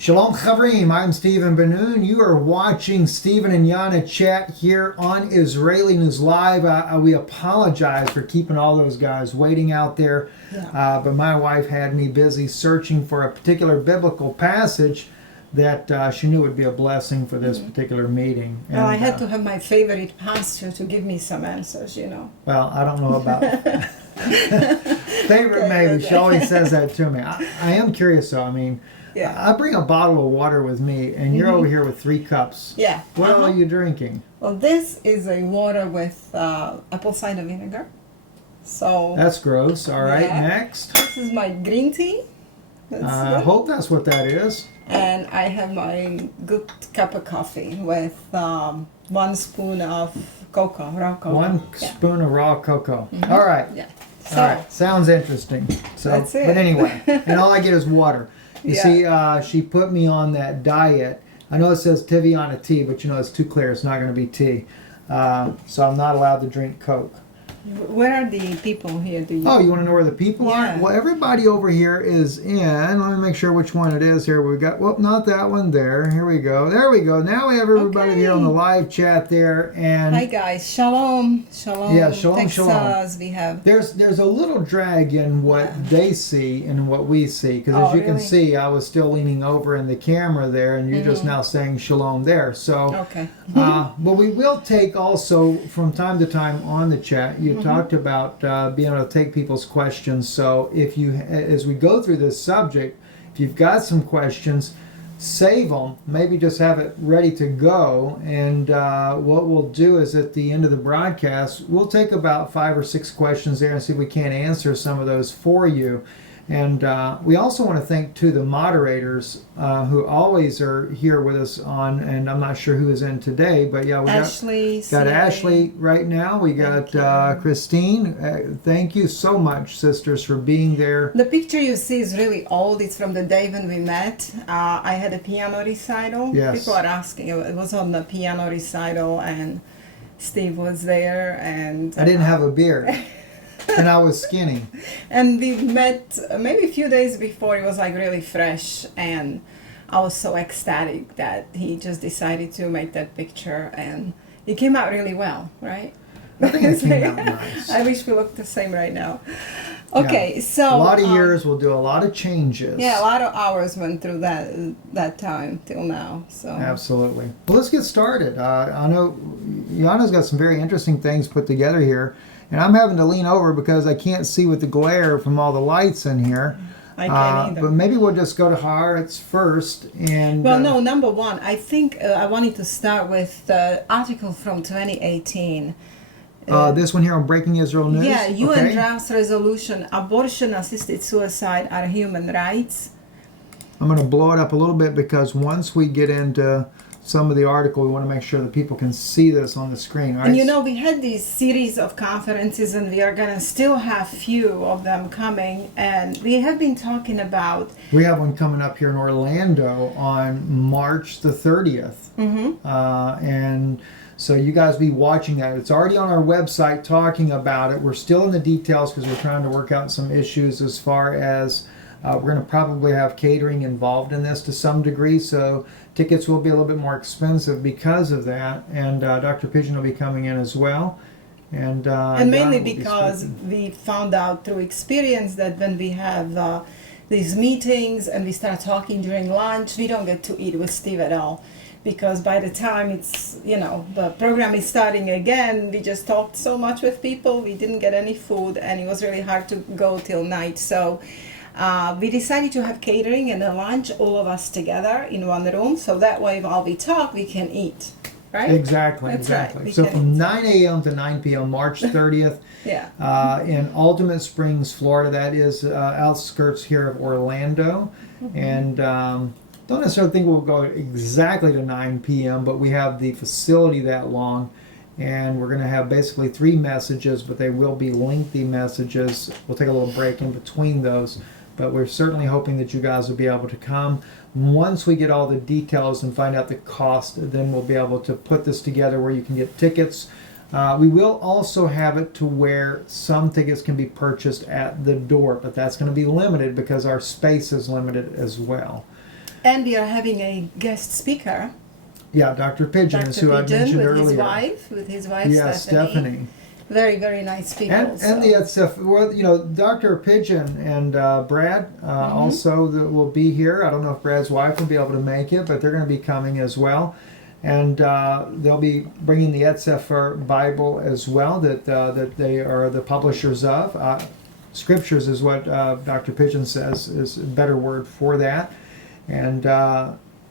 Shalom Chavrim, I'm Steven Ben-Nun. You are watching Steven and Jana chat here on Israeli News Live. We apologize for keeping all those guys waiting out there, but my wife had me busy searching for a particular biblical passage that she knew would be a blessing for this particular meeting. Well, I had to have my favorite pastor to give me some answers, you know. Well, I don't know about favorite maybe. She always says that to me. I am curious though. I mean, I bring a bottle of water with me, and you're over here with 3 cups. Yeah. What are you drinking? Well, this is a water with apple cider vinegar. So that's gross. All right, next. This is my green tea. I hope that's what that is. And I have my good cup of coffee with 1 spoon of cocoa, raw cocoa. 1 spoon of raw cocoa. All right. Yeah. So, all right. Sounds interesting. So, that's it. But anyway, and all I get is water. You see, she put me on that diet. I know it says Tiviana tea, but you know it's too clear. It's not going to be tea. So I'm not allowed to drink Coke. Where are the people here? Oh, you want to know where the people are? Well, everybody over here is in. Let me make sure which one it is here. We've got, well, not that one there. Here we go. There we go. Now we have everybody here on the live chat there. And hi, guys. Shalom. Shalom. Yeah, shalom, Texas, shalom. We have. There's a little drag in what they see and what we see. Because as you can see, I was still leaning over in the camera there, and you're just now saying shalom there. So, but we will take also from time to time on the chat. You talked about being able to take people's questions. So if you, as we go through this subject, if you've got some questions, save them. Maybe just have it ready to go. And what we'll do is at the end of the broadcast, we'll take about 5 or 6 questions there and see if we can't answer some of those for you. And we also want to thank, too, the moderators who always are here with us on, and I'm not sure who is in today, but yeah, we got Ashley right now. We got Christine. Thank you so much, sisters, for being there. The picture you see is really old. It's from the day when we met. I had a piano recital. Yes. People are asking. It was on the piano recital, and Steve was there. And I didn't have a beard. And I was skinny. And we met maybe a few days before. It was like really fresh, and I was so ecstatic that he just decided to make that picture, and it came out really well, right? I think it came out nice. I wish we looked the same right now. Okay, so a lot of years will do a lot of changes. Yeah, a lot of hours went through that time till now. So absolutely. Well, let's get started. I know Jana's got some very interesting things put together here. And I'm having to lean over because I can't see with the glare from all the lights in here. I can't either. But maybe we'll just go to Haaretz first. And well, no, number one, I think I wanted to start with the article from 2018. This one here on Breaking Israel News? Yeah, UN drafts resolution, abortion-assisted suicide are human rights. I'm going to blow it up a little bit because once we get into some of the article, we want to make sure that people can see this on the screen. Right? And you know, we had these series of conferences, and we are going to still have few of them coming. And we have been talking about... We have one coming up here in Orlando on March the 30th. And so you guys be watching that. It's already on our website talking about it. We're still in the details because we're trying to work out some issues as far as... we're going to probably have catering involved in this to some degree, so tickets will be a little bit more expensive because of that. And Dr. Pigeon will be coming in as well. And mainly because we found out through experience that when we have these meetings and we start talking during lunch, we don't get to eat with Steve at all. Because by the time it's, you know, the program is starting again, we just talked so much with people, we didn't get any food, and it was really hard to go till night. So we decided to have catering and a lunch, all of us together in one room, so that way while we talk, we can eat, right? Exactly, exactly. Right. So from 9 a.m. to 9 p.m., March 30th, in Ultimate Springs, Florida. That is outskirts here of Orlando. And don't necessarily think we'll go exactly to 9 p.m., but we have the facility that long. And we're going to have basically 3 messages, but they will be lengthy messages. We'll take a little break in between those. But we're certainly hoping that you guys will be able to come. Once we get all the details and find out the cost, then we'll be able to put this together where you can get tickets. We will also have it to where some tickets can be purchased at the door, but that's going to be limited because our space is limited as well. And we are having a guest speaker. Yeah, Dr. Pigeon is who I mentioned earlier. With his wife, yes, Stephanie. Very, very nice people. And the Etzef, well, you know, Dr. Pigeon and Brad also will be here. I don't know if Brad's wife will be able to make it, but they're going to be coming as well. And they'll be bringing the Etzef Bible as well that they are the publishers of. Scriptures is what Dr. Pigeon says is a better word for that.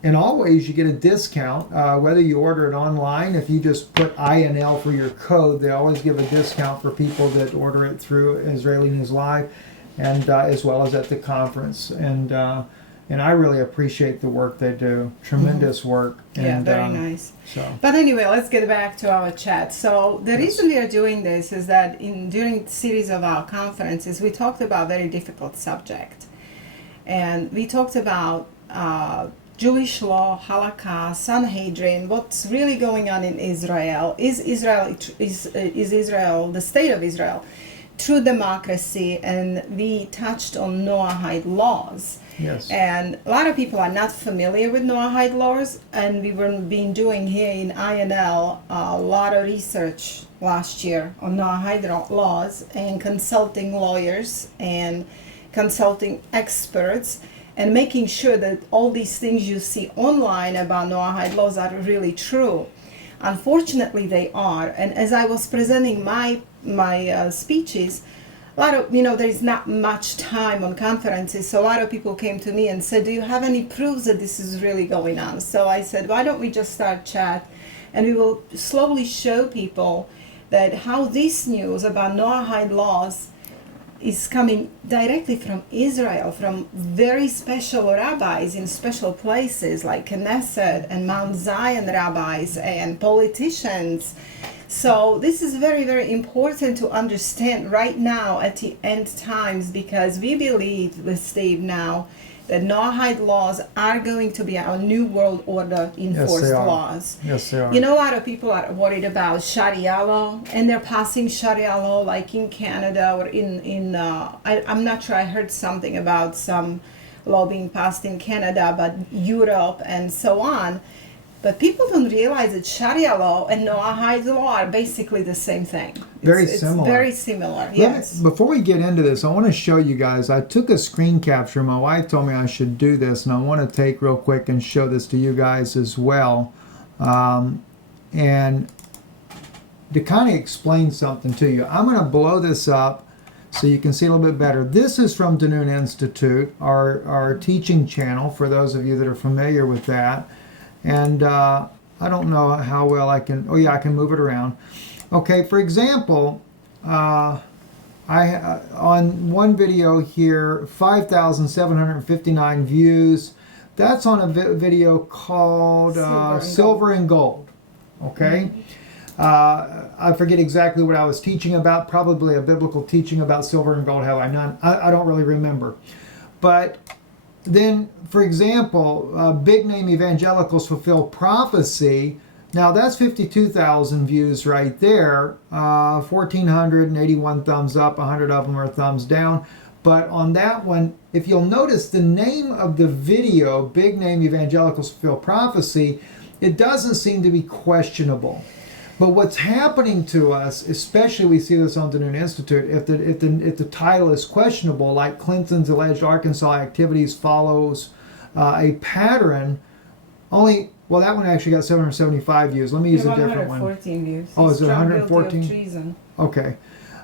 And always you get a discount, whether you order it online. If you just put INL for your code, they always give a discount for people that order it through Israeli News Live, and as well as at the conference. And I really appreciate the work they do. Tremendous work. Yeah, and, very nice. So. But anyway, let's get back to our chat. So the reason we are doing this is that during the series of our conferences, we talked about very difficult subject. And we talked about Jewish law, Holocaust, Sanhedrin, what's really going on in Israel. Is Israel the state of Israel true democracy? And we touched on Noahide laws. Yes. And a lot of people are not familiar with Noahide laws, and we were been doing here in INL a lot of research last year on Noahide laws and consulting lawyers and consulting experts and making sure that all these things you see online about Noahide laws are really true. Unfortunately, they are. And as I was presenting my speeches, a lot of, there is not much time on conferences, so a lot of people came to me and said, do you have any proofs that this is really going on? So I said, why don't we just start chat, and we will slowly show people that how this news about Noahide laws is coming directly from Israel, from very special rabbis in special places like Knesset and Mount Zion rabbis and politicians. So this is very, very important to understand right now at the end times, because we believe with Steve now that Noahide laws are going to be our new world order enforced laws. Yes, they are. A lot of people are worried about Sharia law, and they're passing Sharia law like in Canada or I'm not sure, I heard something about some law being passed in Canada, but Europe and so on. But people don't realize that Sharia law and Noahide law are basically the same thing. It's similar. Very similar, yes. Before we get into this, I want to show you guys. I took a screen capture. My wife told me I should do this, and I want to take real quick and show this to you guys as well. And to kind of explain something to you, I'm going to blow this up so you can see a little bit better. This is from Danun Institute, our teaching channel, for those of you that are familiar with that. And I don't know how well I can, I can move it around. Okay, for example, I on one video here, 5,759 views. That's on a video called Silver and Gold. Okay? I forget exactly what I was teaching about, probably a biblical teaching about silver and gold, have I none? I don't really remember. But then, for example, big name evangelicals fulfill prophecy. Now that's 52,000 views right there. 1,481 thumbs up, 100 of them are thumbs down. But on that one, if you'll notice the name of the video, big name evangelicals fulfill prophecy, it doesn't seem to be questionable. But what's happening to us, especially we see this on the Danun Institute, if the title is questionable, like Clinton's alleged Arkansas activities follows a pattern, that one actually got 775 views. Let me use a different one. 114 views. Oh, is it 114? Guilty of treason. Okay.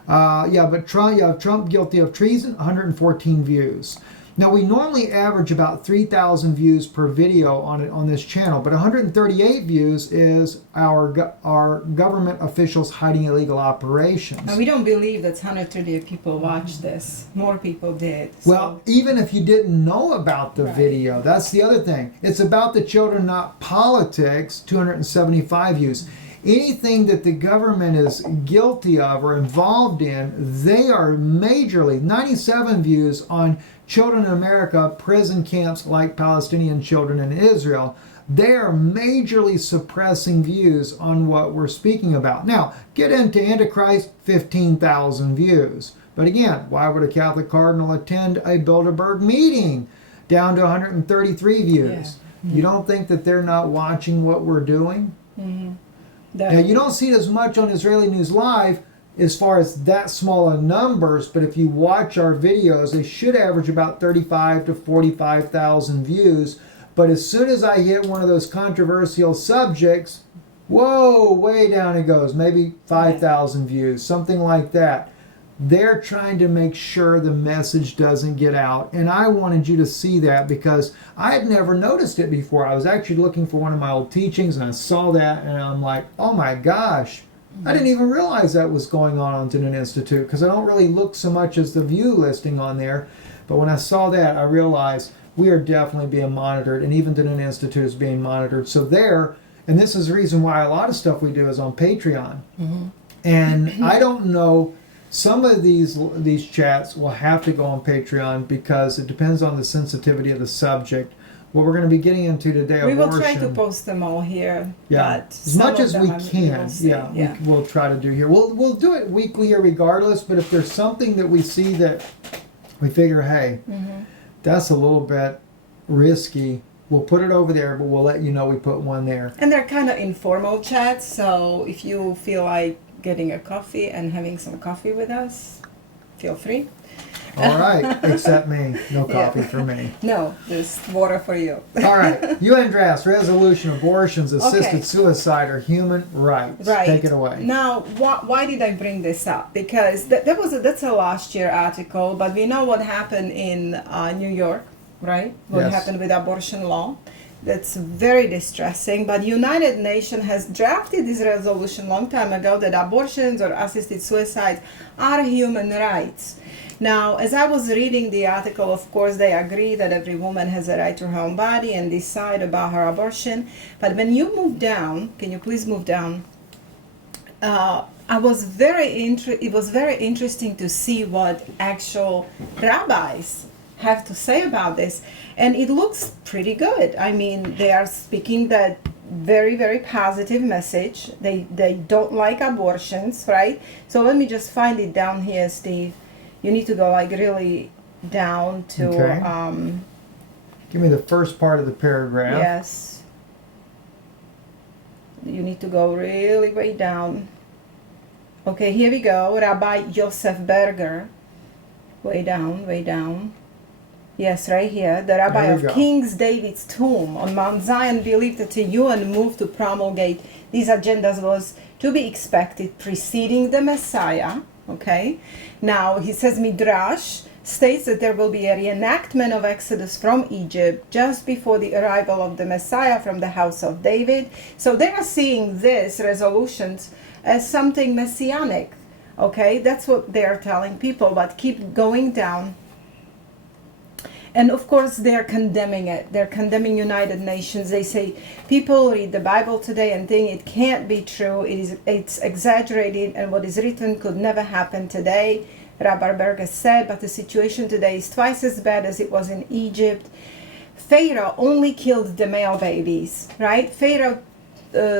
But Trump guilty of treason, 114 views. Now, we normally average about 3,000 views per video on this channel, but 138 views is our government officials hiding illegal operations. And we don't believe that 138 people watched this. More people did. Well, even if you didn't know about the video, that's the other thing. It's about the children, not politics, 275 views. Anything that the government is guilty of or involved in, they are majorly, 97 views on children in America, prison camps like Palestinian children in Israel. They are majorly suppressing views on what we're speaking about. Now, get into Antichrist, 15,000 views. But again, why would a Catholic cardinal attend a Bilderberg meeting? down to 133 views. Yeah. You don't think that they're not watching what we're doing? Now, you don't see it as much on Israeli News Live as far as that small of numbers, but if you watch our videos, they should average about 35 to 45,000 views. But as soon as I hit one of those controversial subjects, whoa, way down it goes, maybe 5,000 views, something like that. They're trying to make sure the message doesn't get out. And I wanted you to see that because I had never noticed it before. I was actually looking for one of my old teachings and I saw that and I'm like, oh my gosh, I didn't even realize that was going on Dunen Institute because I don't really look so much as the view listing on there. But when I saw that, I realized we are definitely being monitored, and even Dunen Institute is being monitored. So there, and this is the reason why a lot of stuff we do is on Patreon. And I don't know, some of these chats will have to go on Patreon because it depends on the sensitivity of the subject. What we're going to be getting into today, we will try to post them all here. Yeah, but as much as we can. We'll try to do here. We'll do it weekly here regardless. But if there's something that we see that we figure, hey, that's a little bit risky, we'll put it over there. But we'll let you know we put one there. And they're kind of informal chats. So if you feel like getting a coffee and having some coffee with us, feel free. All right, except me. No coffee for me. No, just water for you. All right. UN draft, resolution, abortions, assisted suicide are human rights. Right. Take it away. Now, why did I bring this up? Because that's a last year article, but we know what happened in New York, right? What happened with abortion law. That's very distressing. But United Nations has drafted this resolution long time ago that abortions or assisted suicides are human rights. Now, as I was reading the article, of course, they agree that every woman has a right to her own body and decide about her abortion. But when you move down, can you please move down? It was very interesting to see what actual rabbis have to say about this. And it looks pretty good. I mean, they are speaking that very, very positive message. They don't like abortions, right? So let me just find it down here, Steve. You need to go like really down to... Okay. Give me the first part of the paragraph. Yes. You need to go really way down. Okay, here we go. Rabbi Yosef Berger. Way down, way down. Yes, right here. The rabbi of King David's tomb on Mount Zion believed that the UN move to promulgate these agendas was to be expected preceding the Messiah. Okay, now he says Midrash states that there will be a reenactment of Exodus from Egypt just before the arrival of the Messiah from the house of David. So they are seeing this resolutions as something messianic. Okay, that's what they are telling people, but keep going down. And of course, they're condemning it. They're condemning United Nations. They say people read the Bible today and think it can't be true. It's exaggerated, and what is written could never happen today. Rabbi Berger said, but the situation today is twice as bad as it was in Egypt. Pharaoh only killed the male babies, right? Pharaoh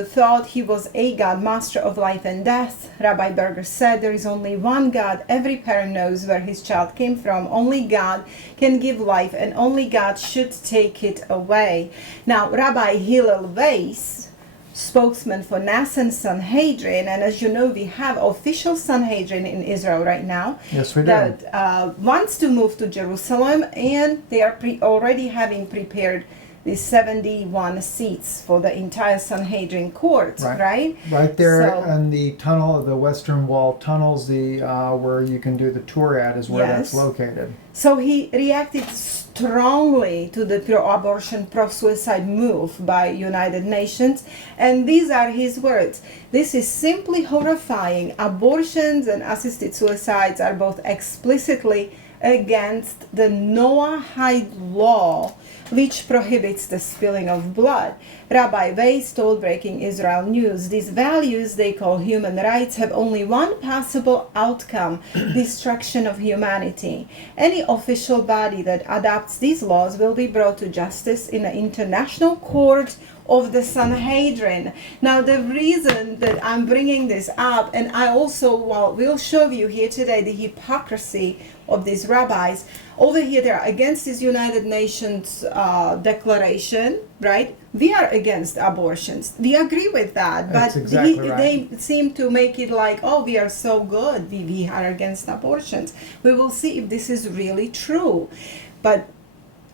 thought he was a God, master of life and death. Rabbi Berger said there is only one God. Every parent knows where his child came from. Only God can give life, and only God should take it away. Now, Rabbi Hillel Weiss, spokesman for Nasan Sanhedrin, and as you know, we have official Sanhedrin in Israel right now. Yes, we do. That wants to move to Jerusalem, and they are already having prepared the 71 seats for the entire Sanhedrin court, right? Right there in the tunnel, the Western Wall tunnels, where you can do the tour at is where that's located. So he reacted strongly to the pro-abortion, pro-suicide move by United Nations, and these are his words. This is simply horrifying. Abortions and assisted suicides are both explicitly against the Noahide law, which prohibits the spilling of blood. Rabbi Weiss told Breaking Israel News, these values they call human rights have only one possible outcome, destruction of humanity. Any official body that adopts these laws will be brought to justice in an international court of the Sanhedrin. Now, the reason that I'm bringing this up, and I also will show you here today the hypocrisy of these rabbis, Over here, they're against this United Nations declaration, right? We are against abortions. We agree with that, That's but exactly right. they seem to make it like, oh, we are so good. We are against abortions. We will see if this is really true. But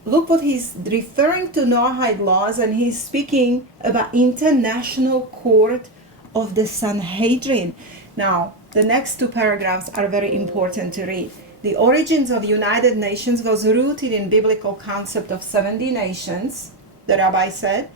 look what he's referring to Noahide laws, and he's speaking about international court of the Sanhedrin. Now, the next two paragraphs are very important to read. The origins of United Nations was rooted in biblical concept of 70 nations, the rabbi said.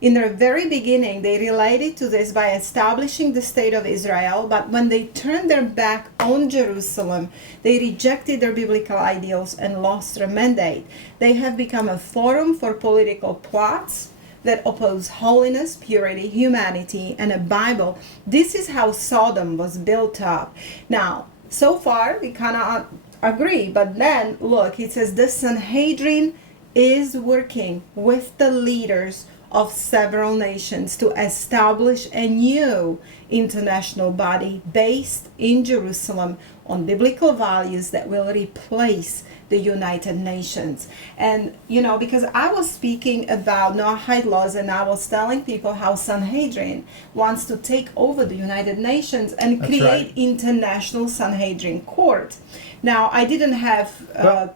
In their very beginning, they related to this by establishing the state of Israel, but when they turned their back on Jerusalem, they rejected their biblical ideals and lost their mandate. They have become a forum for political plots that oppose holiness, purity, humanity, and a Bible. This is how Sodom was built up. Now, so far, we cannot agree, but then, look, it says the Sanhedrin is working with the leaders of several nations to establish a new international body based in Jerusalem on biblical values that will replace the United Nations. And, you know, because I was speaking about Noahide laws, and I was telling people how Sanhedrin wants to take over the United Nations and create international Sanhedrin court. Now, I didn't have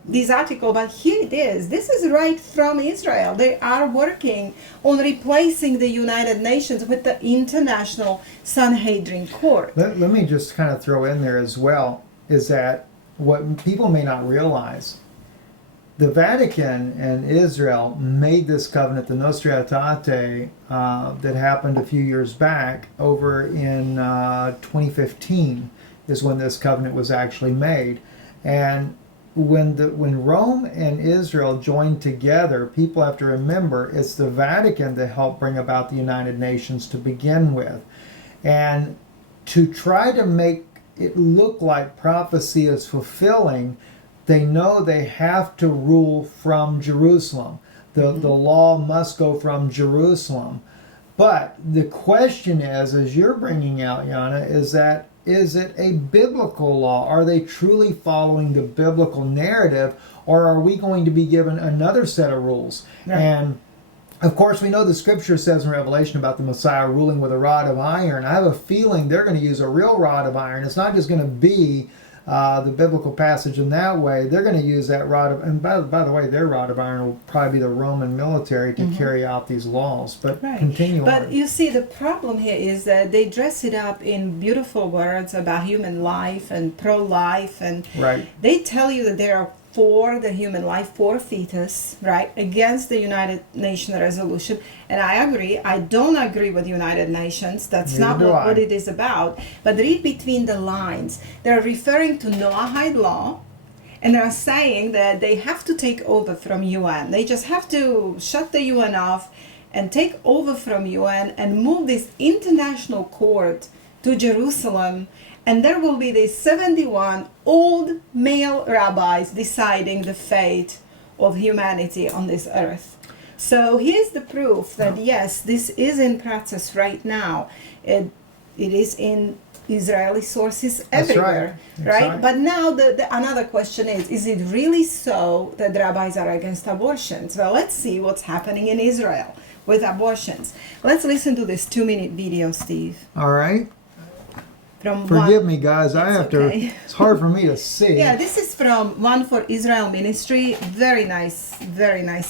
this article, but here it is. This is right from Israel. They are working on replacing the United Nations with the International Sanhedrin Court. Let me just kind of throw in there as well, is that what people may not realize, the Vatican and Israel made this covenant, the Nostra Aetate, that happened a few years back over in 2015 is when this covenant was actually made. And when Rome and Israel joined together, people have to remember it's the Vatican that helped bring about the United Nations to begin with. And to try to make it look like prophecy is fulfilling, they know they have to rule from Jerusalem. The law must go from Jerusalem. But the question is, as you're bringing out, Jana, is it a biblical law? Are they truly following the biblical narrative, or are we going to be given another set of rules? Right. And of course, we know the scripture says in Revelation about the Messiah ruling with a rod of iron. I have a feeling they're going to use a real rod of iron. It's not just going to be the biblical passage in that way. They're going to use that rod of, and by the way, their rod of iron will probably be the Roman military to carry out these laws. But continue on. But you see, the problem here is that they dress it up in beautiful words about human life and pro-life, and they tell you that they are for the human life, for fetus, right, against the United Nations resolution. And I agree. I don't agree with United Nations. That's not what it is about. But read between the lines. They're referring to Noahide law, and they're saying that they have to take over from UN. They just have to shut the UN off and take over from UN and move this international court to Jerusalem. And there will be these 71 old male rabbis deciding the fate of humanity on this earth. So here's the proof that yes, this is in process right now. It is in Israeli sources everywhere, right? But now the another question is it really so that rabbis are against abortions? Well, let's see what's happening in Israel with abortions. Let's listen to this 2-minute video, Steve. All right. Forgive me, guys. I have to. It's hard for me to see. Yeah, this is from One for Israel Ministry. Very nice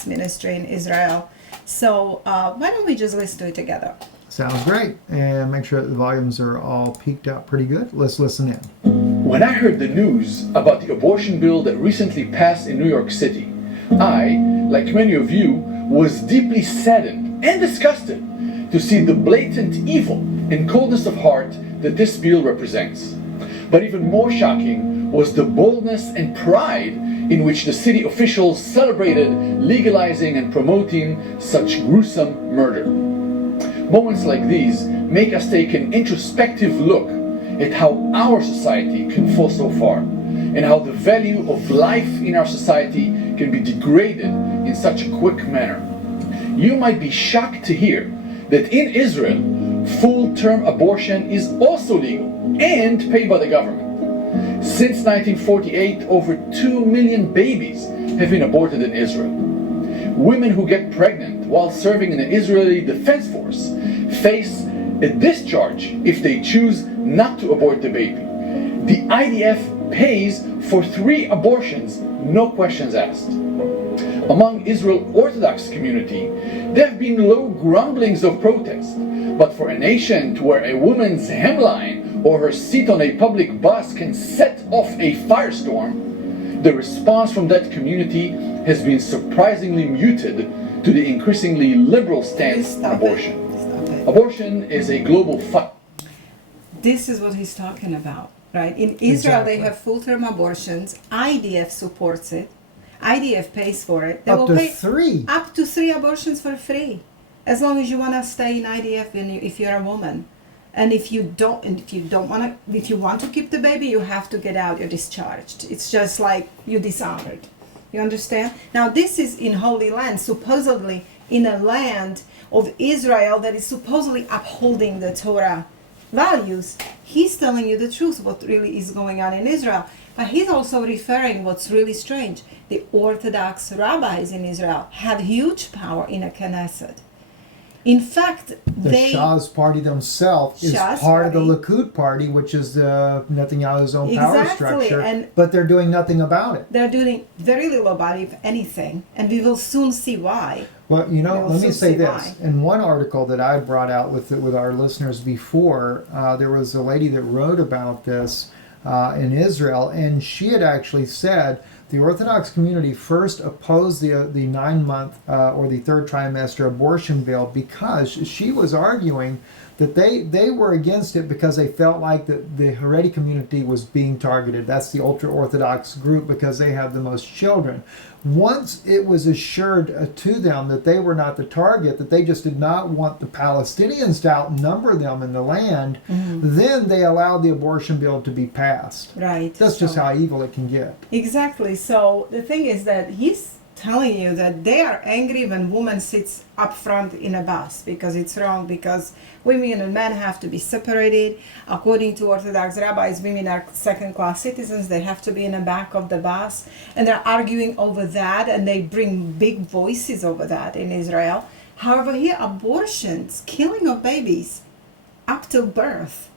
ministry in Israel. So why don't we just listen to it together? Sounds great. And make sure that the volumes are all peaked out pretty good. Let's listen in. When I heard the news about the abortion bill that recently passed in New York City, I, like many of you, was deeply saddened and disgusted to see the blatant evil and coldness of heart that this bill represents. But even more shocking was the boldness and pride in which the city officials celebrated legalizing and promoting such gruesome murder. Moments like these make us take an introspective look at how our society can fall so far, and how the value of life in our society can be degraded in such a quick manner. You might be shocked to hear that in Israel, full-term abortion is also legal and paid by the government. Since 1948, over 2 million babies have been aborted in Israel. Women who get pregnant while serving in the Israeli Defense Force face a discharge if they choose not to abort the baby. The IDF pays for 3 abortions, no questions asked. Among Israel Orthodox community, there have been low grumblings of protest, but for a nation to where a woman's hemline or her seat on a public bus can set off a firestorm, the response from that community has been surprisingly muted to the increasingly liberal stance on abortion. Abortion is a global fight. This is what he's talking about, right? In Israel, they have full-term abortions. IDF supports it. IDF pays for it. They Up will to pay 3. Up to 3 abortions for free, as long as you want to stay in IDF if you're a woman. And if you want to keep the baby, you have to get out. You're discharged. It's just like you dishonored. You understand? Now this is in Holy Land, supposedly in a land of Israel that is supposedly upholding the Torah values. He's telling you the truth, what really is going on in Israel. But he's also referring what's really strange. The Orthodox rabbis in Israel have huge power in a Knesset. In fact, the Shah's party themselves is part of the Likud party, which is Netanyahu's own power structure, but they're doing nothing about it. They're doing very little about it, if anything, and we will soon see why. Well, you know, let me say this. In one article that I brought out with our listeners before, there was a lady that wrote about this in Israel, and she had actually said the Orthodox community first opposed the 9-month or the 3rd trimester abortion bill because she was arguing that they were against it because they felt like the Haredi community was being targeted. That's the ultra-Orthodox group because they have the most children. Once it was assured to them that they were not the target, that they just did not want the Palestinians to outnumber them in the land, then they allowed the abortion bill to be passed. Right. That's just how evil it can get. Exactly. So the thing is that he's telling you that they are angry when woman sits up front in a bus because it's wrong, because women and men have to be separated. According to Orthodox rabbis, women are second-class citizens. They have to be in the back of the bus, and they're arguing over that, and they bring big voices over that in Israel. However, here abortions, killing of babies up till birth,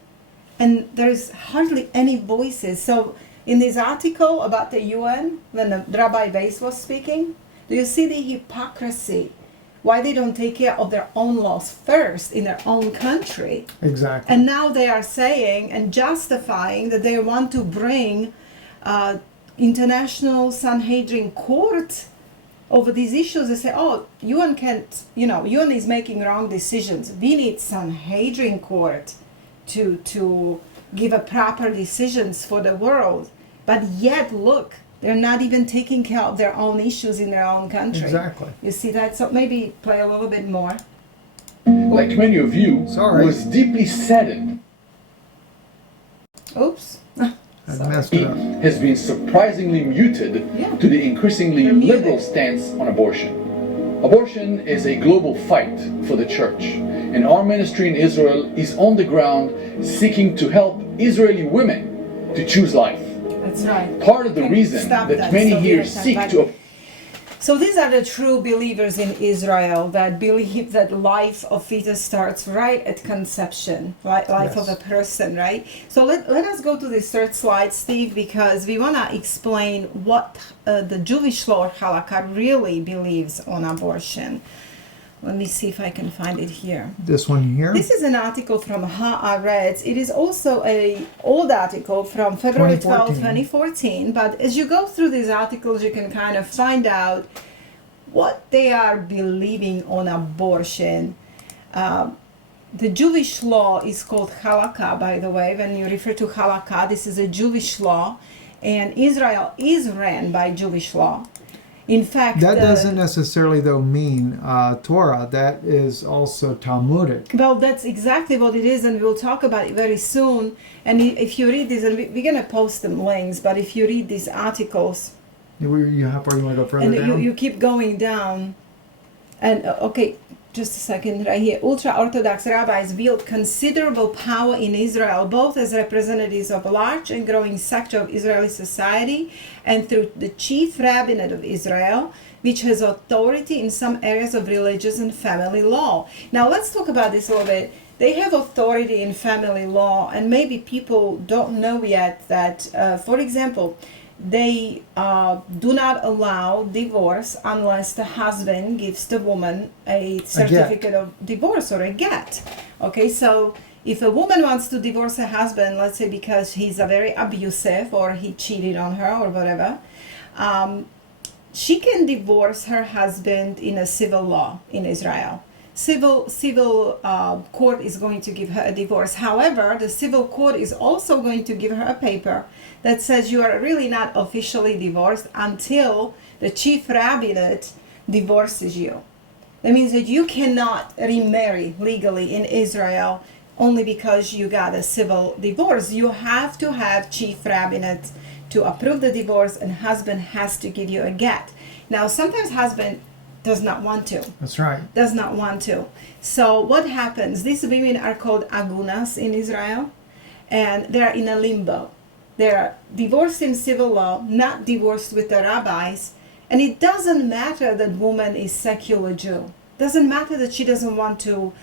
and there's hardly any voices. So in this article about the UN, when Rabbi Weiss was speaking, do you see the hypocrisy? Why they don't take care of their own laws first in their own country? Exactly. And now they are saying and justifying that they want to bring international Sanhedrin court over these issues. They say, oh, UN can't, UN is making wrong decisions. We need Sanhedrin court to give a proper decisions for the world. But yet, look, they're not even taking care of their own issues in their own country. Exactly. You see that? So maybe play a little bit more. Like many of you, was deeply saddened. Oops. I messed it up. Has been surprisingly muted to the increasingly liberal stance on abortion. Abortion is a global fight for the church, and our ministry in Israel is on the ground seeking to help Israeli women to choose life. That's right. Part of the reason that many here seek to... So these are the true believers in Israel that believe that life of fetus starts right at conception, right? Life of a person, right? So let us go to this 3rd slide, Steve, because we want to explain what the Jewish law or halakha really believes on abortion. Let me see if I can find it here. This one here? This is an article from Haaretz. It is also an old article from February 12, 2014. But as you go through these articles, you can kind of find out what they are believing on abortion. The Jewish law is called halakha, by the way. When you refer to halakha, this is a Jewish law. And Israel is ran by Jewish law. In fact, that doesn't necessarily, though, mean Torah. That is also Talmudic. Well, that's exactly what it is, and we'll talk about it very soon. And if you read this, and we're going to post them links, but if you read these articles... You want to go further and down? You keep going down. And okay, just a second right here. Ultra-Orthodox rabbis wield considerable power in Israel, both as representatives of a large and growing sector of Israeli society and through the chief rabbinate of Israel, which has authority in some areas of religious and family law. Now let's talk about this a little bit. They have authority in family law, and maybe people don't know yet that, for example, they do not allow divorce unless the husband gives the woman a certificate of divorce or a get. Okay, so if a woman wants to divorce her husband, let's say because he's a very abusive or he cheated on her or whatever, she can divorce her husband in a civil law in Israel. Civil court is going to give her a divorce. However, the civil court is also going to give her a paper that says you are really not officially divorced until the chief rabbinate divorces you. That means that you cannot remarry legally in Israel only because you got a civil divorce. You have to have chief rabbinate to approve the divorce, and husband has to give you a get. Now, sometimes husband does not want to. That's right. Does not want to. So what happens? These women are called agunas in Israel, and they're in a limbo. They're divorced in civil law, not divorced with the rabbis, and it doesn't matter that woman is secular Jew. Doesn't matter that she doesn't want to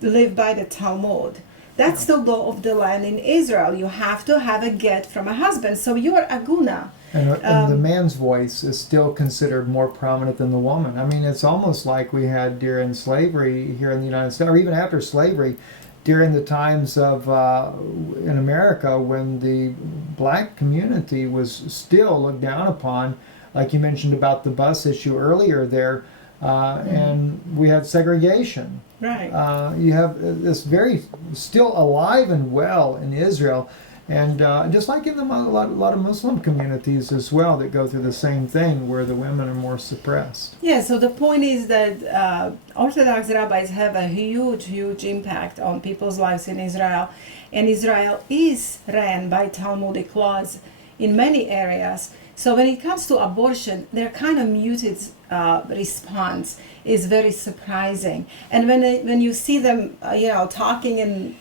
live by the Talmud. That's the law of the land in Israel. You have to have a get from a husband. So you are aguna. And the man's voice is still considered more prominent than the woman. I mean, it's almost like we had during slavery here in the United States, or even after slavery, during the times of in America when the black community was still looked down upon, like you mentioned about the bus issue earlier there, and we had segregation. Right. You have this very still alive and well in Israel, and just like in a lot of Muslim communities as well that go through the same thing where the women are more suppressed. Yeah, so the point is that Orthodox rabbis have a huge impact on people's lives in Israel, and Israel is ran by Talmudic laws in many areas. So when it comes to abortion, their kind of muted response is very surprising. And when you see them, talking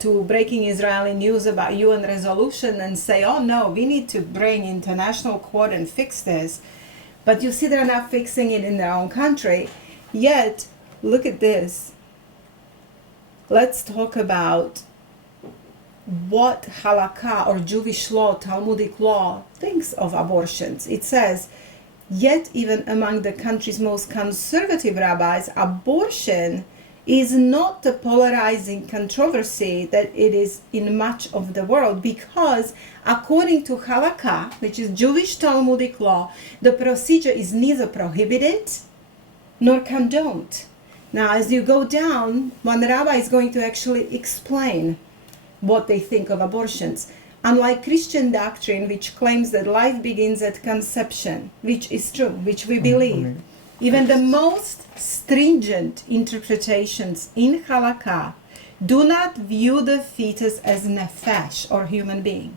to breaking Israeli news about UN resolution and say, oh no, we need to bring international court and fix this. But you see they're not fixing it in their own country. Yet, look at this. Let's talk about what halakha or Jewish law, Talmudic law, thinks of abortions. It says, yet even among the country's most conservative rabbis, abortion is not the polarizing controversy that it is in much of the world, because according to halakha, which is Jewish Talmudic law, the procedure is neither prohibited nor condoned. Now, as you go down, one rabbi is going to actually explain what they think of abortions. Unlike Christian doctrine, which claims that life begins at conception, which is true, which we believe, even the most stringent interpretations in halakha do not view the fetus as nefesh or human being.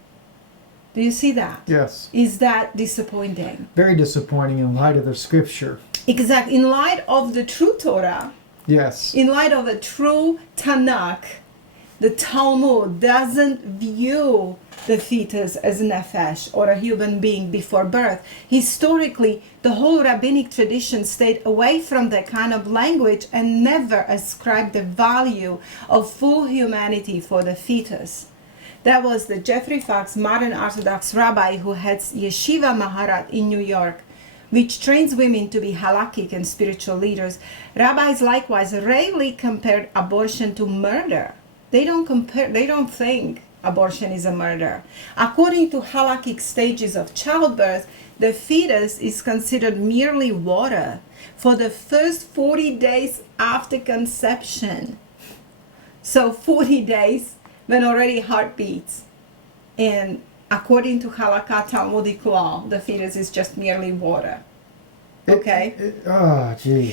Do you see that? Yes. Is that disappointing? Very disappointing in light of the scripture. Exactly. In light of the true Torah, yes, in light of the true Tanakh, the Talmud doesn't view the fetus as nefesh or a human being before birth. Historically, the whole rabbinic tradition stayed away from that kind of language and never ascribed the value of full humanity for the fetus. That was the Jeffrey Fox, modern Orthodox rabbi who heads Yeshiva Maharat in New York, which trains women to be halakhic and spiritual leaders. Rabbis likewise rarely compared abortion to murder. They don't think abortion is a murder. According to halakhic stages of childbirth, the fetus is considered merely water for the first 40 days after conception. So 40 days when already heart beats. And according to halakha Talmudic law, the fetus is just merely water. Okay.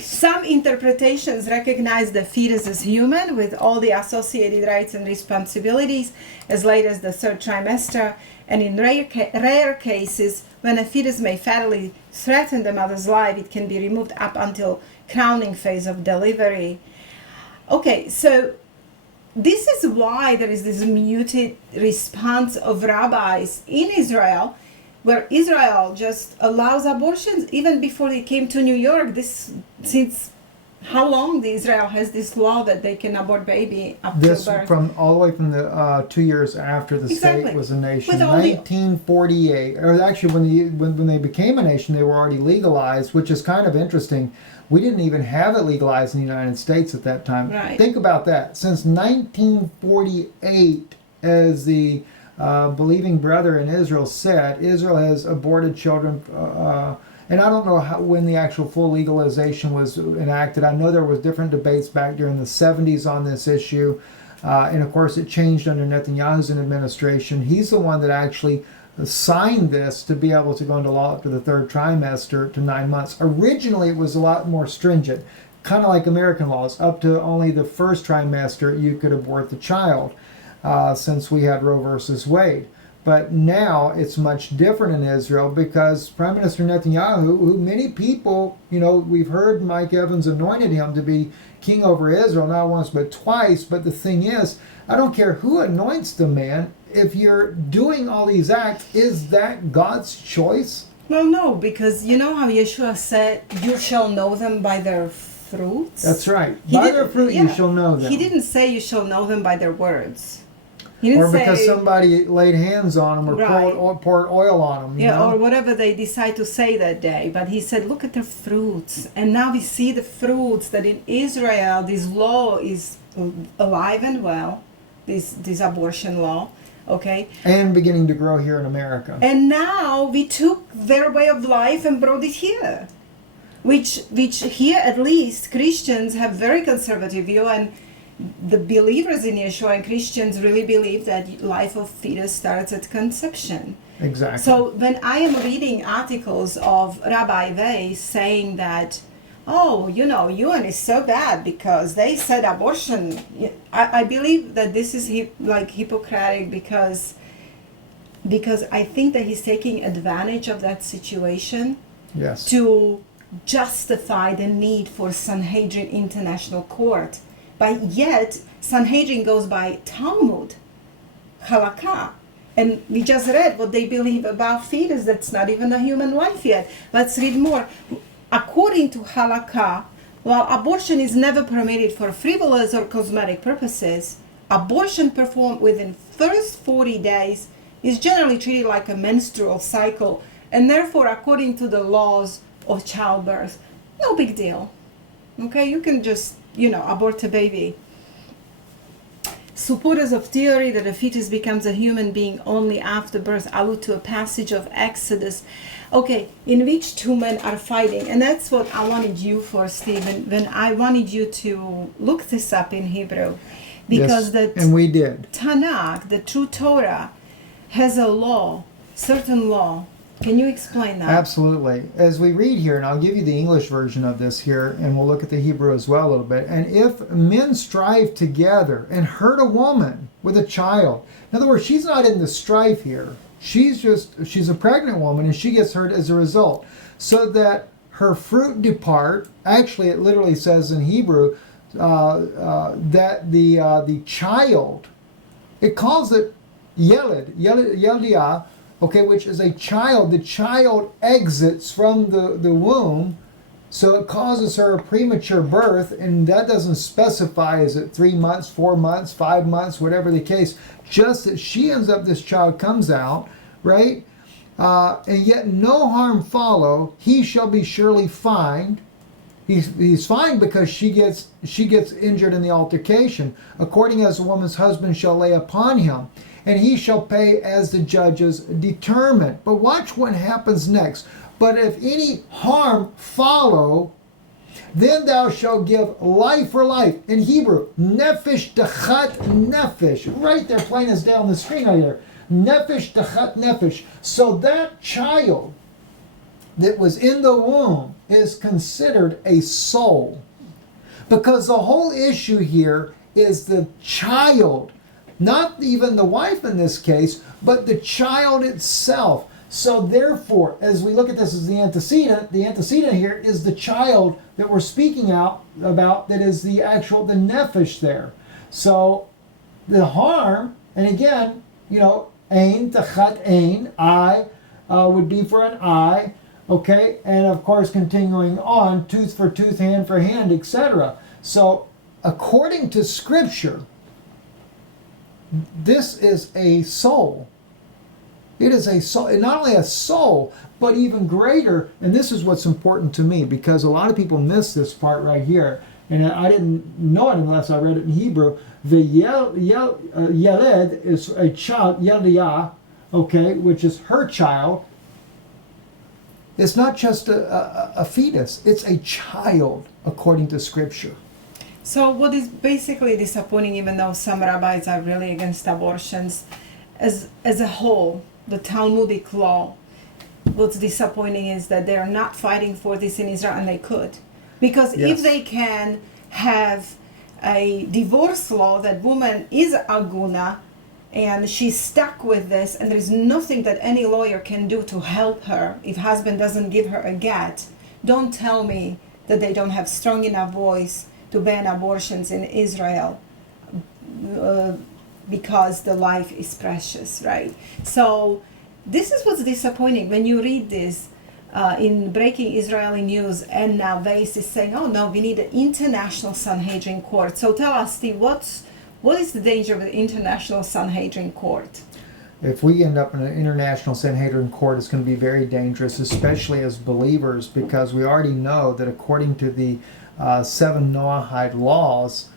Some interpretations recognize the fetus as human with all the associated rights and responsibilities as late as the third trimester, and in rare cases when a fetus may fatally threaten the mother's life, it can be removed up until crowning phase of delivery. Okay, so this is why there is this muted response of rabbis in Israel, where Israel just allows abortions even before they came to New York. This, since how long Israel has this law that they can abort baby up to birth? From all the way from the 2 years after the state was a nation, With only 1948. Or actually, when they became a nation, they were already legalized, which is kind of interesting. We didn't even have it legalized in the United States at that time. Right. Think about that. Since 1948, as the believing brother in Israel said, Israel has aborted children. And I don't know when the actual full legalization was enacted. I know there was different debates back during the 70s on this issue. And of course it changed under Netanyahu's administration. He's the one that actually signed this to be able to go into law up to the third trimester to 9 months. Originally it was a lot more stringent, kind of like American laws. Up to only the first trimester you could abort the child, since we had Roe versus Wade. But now it's much different in Israel because Prime Minister Netanyahu, who many people, we've heard Mike Evans anointed him to be king over Israel, not once but twice. But the thing is, I don't care who anoints the man. If you're doing all these acts, is that God's choice? Well, no, because you know how Yeshua said, you shall know them by their fruits? That's right. By their fruit you shall know them. He didn't say you shall know them by their words. Or because somebody laid hands on them or poured oil on them. Or whatever they decide to say that day. But he said, look at their fruits. And now we see the fruits that in Israel, this law is alive and well, this abortion law. Okay. And beginning to grow here in America. And now we took their way of life and brought it here. Which here at least Christians have very conservative view, and the believers in Yeshua and Christians really believe that life of fetus starts at conception. Exactly. So when I am reading articles of Rabbi Vay saying that, UN is so bad because they said abortion, I believe that this is hypocritic because I think that he's taking advantage of that situation. Yes. To justify the need for Sanhedrin International Court. But yet, Sanhedrin goes by Talmud, Halakha. And we just read what they believe about fetus. That's not even a human life yet. Let's read more. According to Halakha, while abortion is never permitted for frivolous or cosmetic purposes, abortion performed within first 40 days is generally treated like a menstrual cycle. And therefore, according to the laws of childbirth, no big deal. Okay, you can just abort a baby. Supporters of theory that a fetus becomes a human being only after birth allude to a passage of Exodus, in which two men are fighting. And that's what I wanted you for, Stephen, when I wanted you to look this up in Hebrew. Because and we did. Tanakh, the true Torah, has a law, certain law. Can you explain that? Absolutely. As we read here, and I'll give you the English version of this here, and we'll look at the Hebrew as well a little bit. And if men strive together and hurt a woman with a child, in other words, she's not in the strife here. She's a pregnant woman, and she gets hurt as a result. So that her fruit depart, actually it literally says in Hebrew, that the child, it calls it Yeldiah, which is a child. The child exits from the womb, so it causes her a premature birth, and that doesn't specify, is it 3 months, 4 months, 5 months, whatever the case, just that she ends up, this child comes out, right? And yet no harm follow, he shall be surely fined. He's fined because she gets injured in the altercation, according as a woman's husband shall lay upon him. And he shall pay as the judges determine. But watch what happens next. But if any harm follow, then thou shalt give life for life. In Hebrew, nefesh techat nefesh. Right there, plain as day on the screen right there. Nefesh techat nefesh. So that child that was in the womb is considered a soul. Because the whole issue here is the child. Not even the wife in this case, but the child itself. So therefore, as we look at this as the antecedent here is the child that we're speaking about that is the nephesh there. So the harm, and again, ain, tachat ain, eye would be for an eye, okay? And of course, continuing on, tooth for tooth, hand for hand, etc. So according to Scripture, this is a soul. It is a soul, not only a soul, but even greater. And this is what's important to me, because a lot of people miss this part right here. And I didn't know it unless I read it in Hebrew. The Yeled is a child, Yeliyah, okay, which is her child. It's not just a fetus, it's a child, according to Scripture. So what is basically disappointing, even though some rabbis are really against abortions, as a whole, the Talmudic law, what's disappointing is that they are not fighting for this in Israel, and they could. Because if they can have a divorce law that woman is aguna, and she's stuck with this, and there's nothing that any lawyer can do to help her if husband doesn't give her a get, don't tell me that they don't have strong enough voice to ban abortions in Israel, because the life is precious, right? So this is what's disappointing when you read this in breaking Israeli news, and now Weiss is saying, oh no, we need an international Sanhedrin court. So tell us, Steve, what is the danger of the international Sanhedrin court? If we end up in an international Sanhedrin court, it's going to be very dangerous, especially as believers, because we already know that according to the 7 Noahide laws,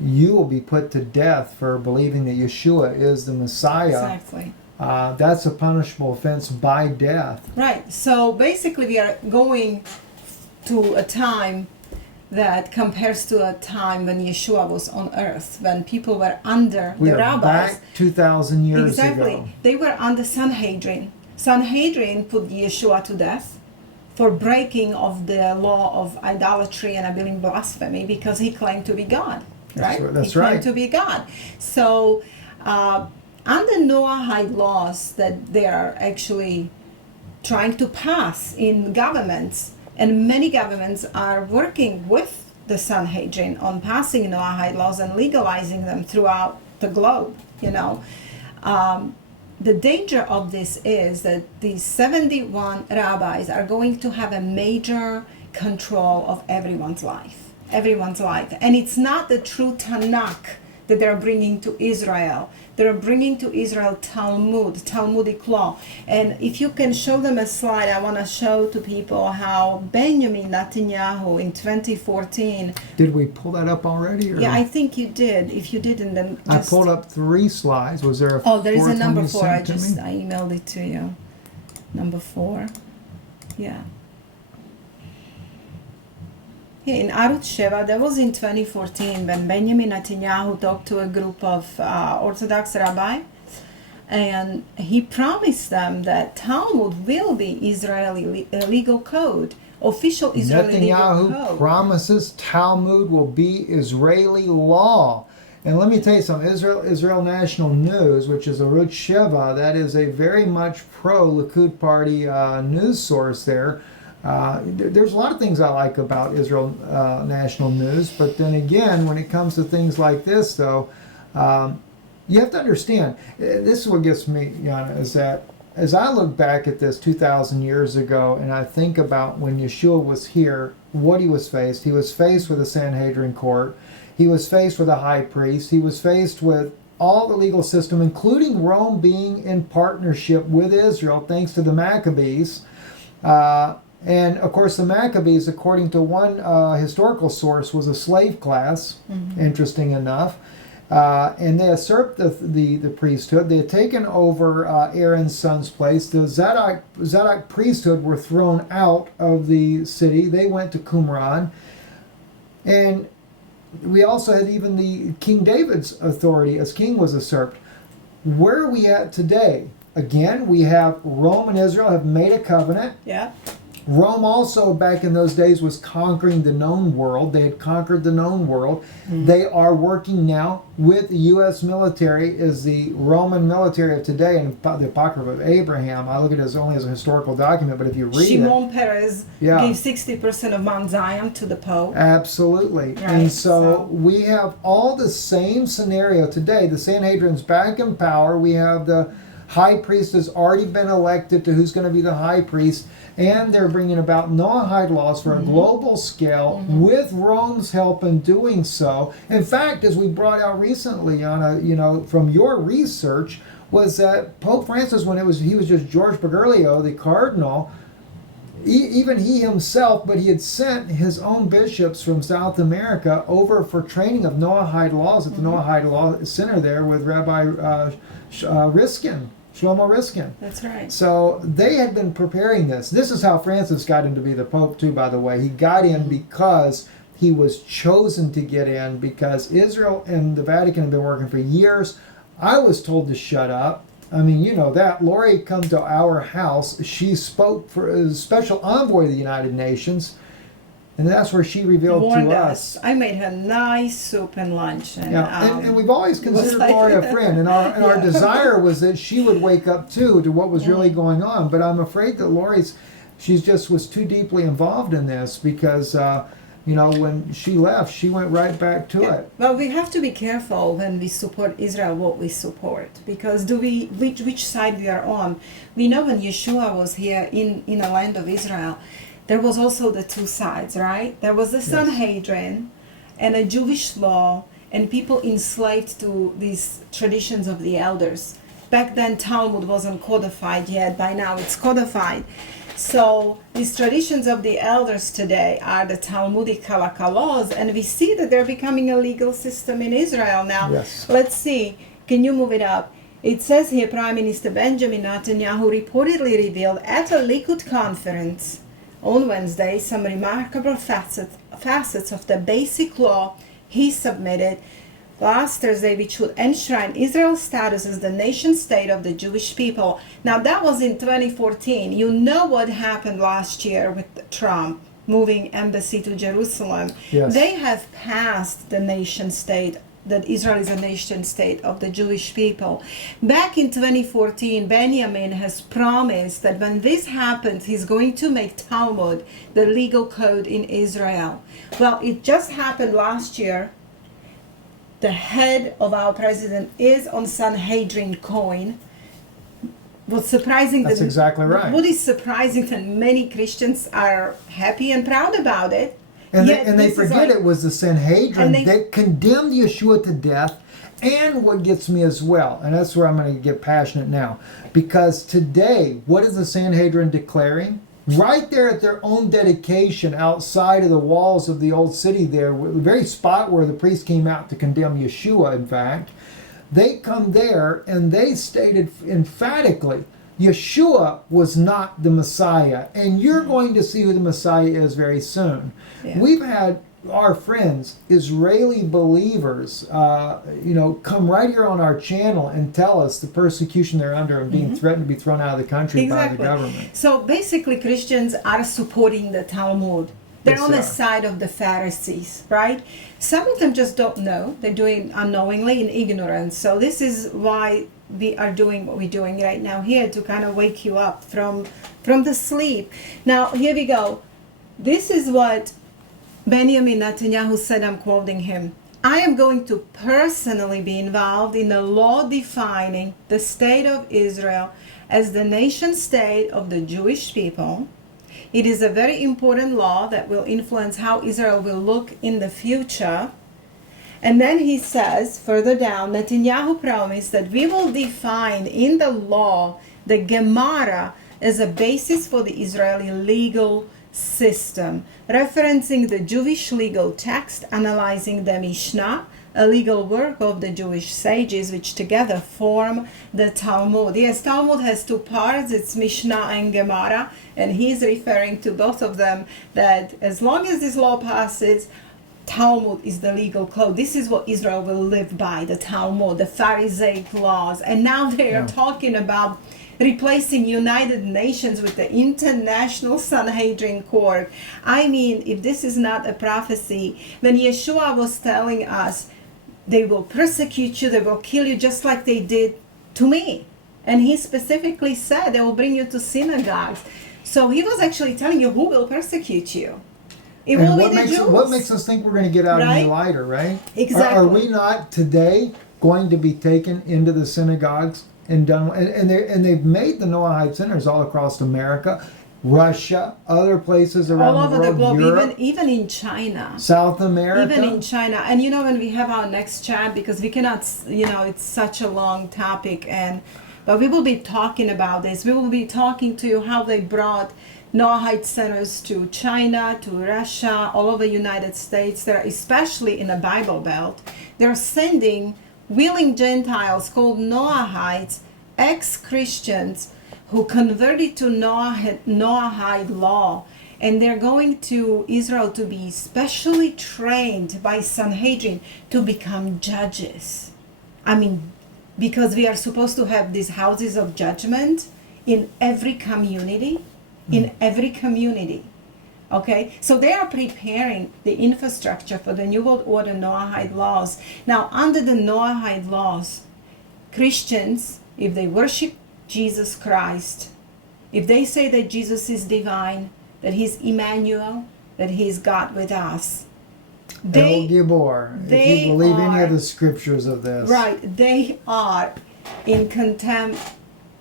you will be put to death for believing that Yeshua is the Messiah. Exactly. That's a punishable offense by death. Right. So basically we are going to a time that compares to a time when Yeshua was on earth, when people were under the rabbis. Back 2,000 years ago. Exactly. They were under Sanhedrin. Sanhedrin put Yeshua to death for breaking of the law of idolatry and, I believe, blasphemy, because he claimed to be God. Right? That's he right. claimed to be God. So under Noahide laws that they are actually trying to pass in governments, and many governments are working with the Sanhedrin on passing Noahide laws and legalizing them throughout the globe, the danger of this is that these 71 rabbis are going to have a major control of everyone's life. And it's not the true Tanakh that they're bringing to Israel. They're bringing to Israel Talmudic law. And if you can show them a slide, I want to show to people how Benjamin Netanyahu in 2014... Did we pull that up already? Or? Yeah, I think you did. If you didn't, then just... I pulled up 3 slides. Was there a Oh, there is a number 4. I me? emailed it to you. Number 4. Yeah. Yeah, in Arut Sheva, that was in 2014 when Benjamin Netanyahu talked to a group of Orthodox rabbi, and he promised them that Talmud will be Israeli legal code, official Israeli legal code. Netanyahu promises Talmud will be Israeli law. And let me tell you something, Israel National News, which is Arut Sheva, that is a very much pro-Likud party news source there. There's a lot of things I like about Israel National News, but then again, when it comes to things like this, though, you have to understand, this is what gets me, Jana, is that as I look back at this 2,000 years ago, and I think about when Yeshua was here, what he was faced with a Sanhedrin court, he was faced with a high priest, he was faced with all the legal system, including Rome being in partnership with Israel, thanks to the Maccabees. And of course, the Maccabees, according to one historical source, was a slave class, interesting enough. And they usurped the priesthood. They had taken over Aaron's son's place. The Zadok priesthood were thrown out of the city. They went to Qumran. And we also had even the King David's authority as king was usurped. Where are we at today? Again, we have Rome and Israel have made a covenant. Yeah. Rome also back in those days was conquering the known world. They had conquered the known world. They are working now with the U.S. military as the Roman military of today, and the Apocrypha of Abraham. I look at it as only as a historical document, but if you read Shimon Peres gave 60% of Mount Zion to the Pope. Absolutely. Right, and so we have all the same scenario today. The Sanhedrin's back in power. We have the high priest has already been elected to who's going to be the high priest, and they're bringing about Noahide laws for a global scale with Rome's help in doing so. In fact, as we brought out recently, Jana, from your research, was that Pope Francis, when he was just George Bergoglio, the cardinal, even he himself, but he had sent his own bishops from South America over for training of Noahide laws at the Noahide Law Center there with Rabbi Shlomo Riskin. That's right. So they had been preparing this. This is how Francis got in to be the Pope too, by the way. He got in because he was chosen to get in, because Israel and the Vatican had been working for years. I was told to shut up. I mean, you know that. Lori come to our house. She spoke for a special envoy of the United Nations, and that's where she revealed to us. I made her nice soup and lunch. And we've always considered Lori a friend, and our desire was that she would wake up too to what was really going on. But I'm afraid that she just was too deeply involved in this, because when she left, she went right back to it. Well, we have to be careful when we support Israel what we support, because which side we are on. We know when Yeshua was here in the land of Israel, there was also the two sides, right? There was the Sanhedrin and a Jewish law, and people enslaved to these traditions of the elders. Back then, Talmud wasn't codified yet. By now, it's codified. So these traditions of the elders today are the Talmudic halakha laws, and we see that they're becoming a legal system in Israel now. Yes. Let's see. Can you move it up? It says here, Prime Minister Benjamin Netanyahu reportedly revealed at a Likud conference on Wednesday some remarkable facets of the basic law he submitted last Thursday, which would enshrine Israel's status as the nation state of the Jewish people. Now, that was in 2014. You know what happened last year with Trump moving embassy to Jerusalem. Yes. They have passed the nation state, that Israel is a nation state of the Jewish people. Back in 2014, Benjamin has promised that when this happens, he's going to make Talmud the legal code in Israel. Well, it just happened last year. The head of our president is on Sanhedrin coin. What's surprising? That's exactly right. What is surprising that many Christians are happy and proud about it. And they forget it was the Sanhedrin that condemned Yeshua to death. And what gets me as well, and that's where I'm going to get passionate now, because today, what is the Sanhedrin declaring? Right there at their own dedication outside of the walls of the old city there, the very spot where the priest came out to condemn Yeshua, in fact, they come there and they stated emphatically, Yeshua was not the Messiah, and you're going to see who the Messiah is very soon. Yeah. We've had our friends, Israeli believers, come right here on our channel and tell us the persecution they're under and being threatened to be thrown out of the country by the government. So basically, Christians are supporting the Talmud. They're on the side of the Pharisees, right? Some of them just don't know. They're doing unknowingly in ignorance. So this is why we are doing what we're doing right now here, to kind of wake you up from the sleep. Now, here we go. This is what Benjamin Netanyahu said, I'm quoting him. I am going to personally be involved in the law defining the state of Israel as the nation state of the Jewish people. It is a very important law that will influence how Israel will look in the future. And then he says, further down, Netanyahu promised that we will define in the law the Gemara as a basis for the Israeli legal system, referencing the Jewish legal text, analyzing the Mishnah, a legal work of the Jewish sages, which together form the Talmud. Yes, Talmud has two parts, it's Mishnah and Gemara, and he's referring to both of them, that as long as this law passes, Talmud is the legal code. This is what Israel will live by, the Talmud, the Pharisaic laws. And now they are talking about replacing United Nations with the International Sanhedrin Court. I mean, if this is not a prophecy, when Yeshua was telling us, they will persecute you, they will kill you just like they did to me. And he specifically said they will bring you to synagogues. So he was actually telling you who will persecute you. It will be the Jews. What makes us think we're going to get out any lighter, right? Exactly. Are we not today going to be taken into the synagogues and done? And they've made the Noahide centers all across America, Russia, other places around all over the world, globe, Europe, even in China, South America, even in China. And you know, when we have our next chat, because we cannot, you know, it's such a long topic, but we will be talking about this. We will be talking to you how they brought Noahide centers to China, to Russia, all over the United States. They're especially in the Bible Belt. They're sending willing Gentiles called Noahides, ex-Christians, who converted to Noahide law, and they're going to Israel to be specially trained by Sanhedrin to become judges. I mean, because we are supposed to have these houses of judgment in every community, okay? So they are preparing the infrastructure for the New World Order Noahide laws. Now, under the Noahide laws, Christians, if they worship Jesus Christ, if they say that Jesus is divine, that he's Emmanuel, that he's God with us, El Gibor, if you believe any of the scriptures of this. Right, they are in contempt.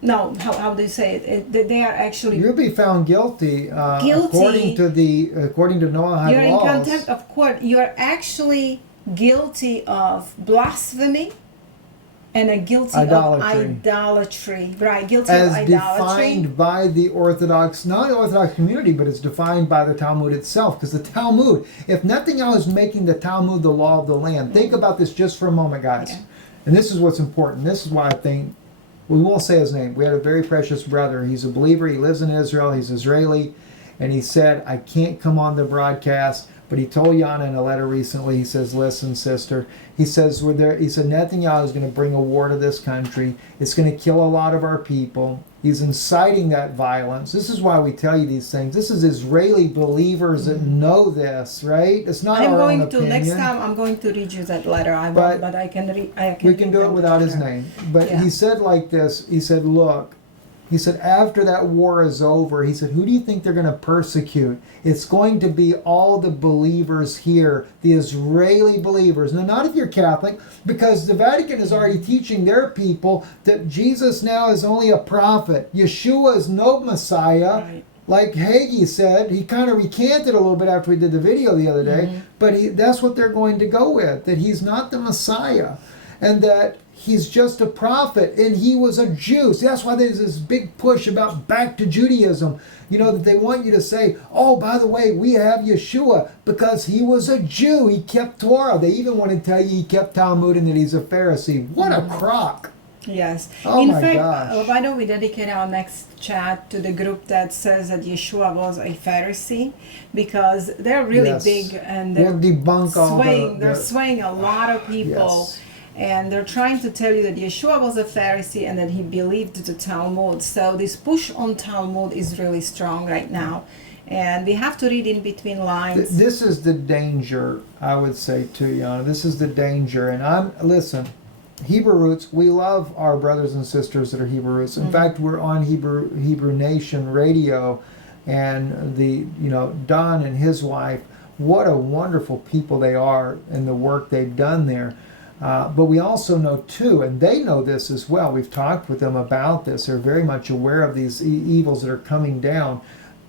No, how do you say it? They are actually... You'll be found guilty. According to Noahide laws. You're in contempt of court. You're actually guilty of blasphemy and guilty of idolatry. Right, guilty of idolatry. As defined by the Orthodox, not the Orthodox community, but it's defined by the Talmud itself. Because the Talmud, if nothing else, is making the Talmud the law of the land. Think about this just for a moment, guys. Yeah. And this is what's important. This is why I think, we won't say his name. We had a very precious brother. He's a believer. He lives in Israel. He's Israeli. And he said, I can't come on the broadcast. But he told Jana in a letter recently, he says, listen, sister, he said, Netanyahu is going to bring a war to this country. It's going to kill a lot of our people. He's inciting that violence. This is why we tell you these things. This is Israeli believers that know this, right? It's not our own opinion. Next time I'm going to read you that letter. But I can read. We can do it without his name. But he said like this, he said, look, he said, after that war is over, he said, who do you think they're going to persecute? It's going to be all the believers here, the Israeli believers. Now, not if you're Catholic, because the Vatican is already teaching their people that Jesus now is only a prophet. Yeshua is no Messiah. Right. Like Hagee said, he kind of recanted a little bit after we did the video the other day, but that's what they're going to go with, that he's not the Messiah, and that he's just a prophet, and he was a Jew. See, that's why there's this big push about back to Judaism. You know, that they want you to say, oh, by the way, we have Yeshua because he was a Jew. He kept Torah. They even want to tell you he kept Talmud and that he's a Pharisee. What a crock. Yes. Oh, in fact, why don't we dedicate our next chat to the group that says that Yeshua was a Pharisee, because they're really big and they're debunk swaying. They're swaying a lot of people. Yes. And they're trying to tell you that Yeshua was a Pharisee and that he believed the Talmud. So this push on Talmud is really strong right now. And we have to read in between lines. This is the danger, I would say, too, Jana. This is the danger. And listen, Hebrew Roots, we love our brothers and sisters that are Hebrew Roots. In fact, we're on Hebrew Nation Radio. And Don and his wife, what a wonderful people they are and the work they've done there. But we also know too, and they know this as well, we've talked with them about this, they're very much aware of these evils that are coming down,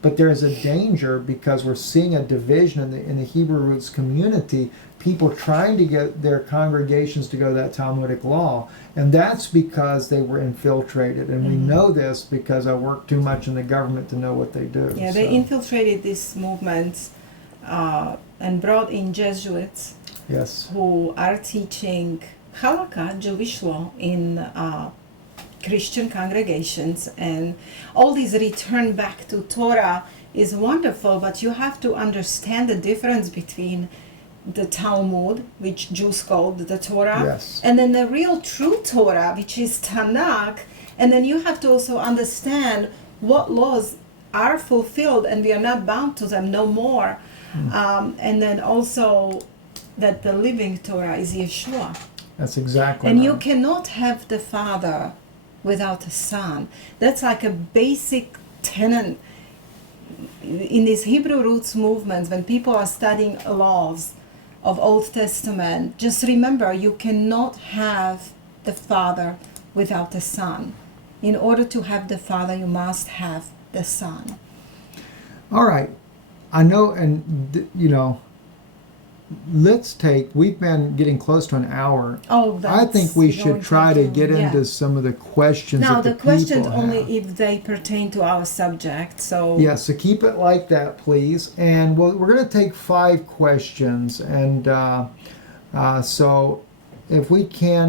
but there's a danger because we're seeing a division in the Hebrew Roots community, people trying to get their congregations to go to that Talmudic law, and that's because they were infiltrated, and we know this because I work too much in the government to know what they do. Yeah, they infiltrated this movement and brought in Jesuits. Yes. Who are teaching Halakha, Jewish law, in Christian congregations, and all this return back to Torah is wonderful, but you have to understand the difference between the Talmud, which Jews called the Torah, and then the real true Torah, which is Tanakh, And then you have to also understand what laws are fulfilled and we are not bound to them no more. And then also that the living Torah is Yeshua. That's exactly And right. you cannot have the Father without a Son. That's like a basic tenet in these Hebrew roots movements. When people are studying laws of Old Testament, just remember you cannot have the Father without the Son. In order to have the Father, you must have the Son. All right. I know, and we've been getting close to an hour. Oh, I think we should going try to to- get yeah. into some of the questions Now, that the questions people only have. if they pertain to our subject. So Yeah, so keep it like that, please. And we're going to take 5 questions. And so if we can,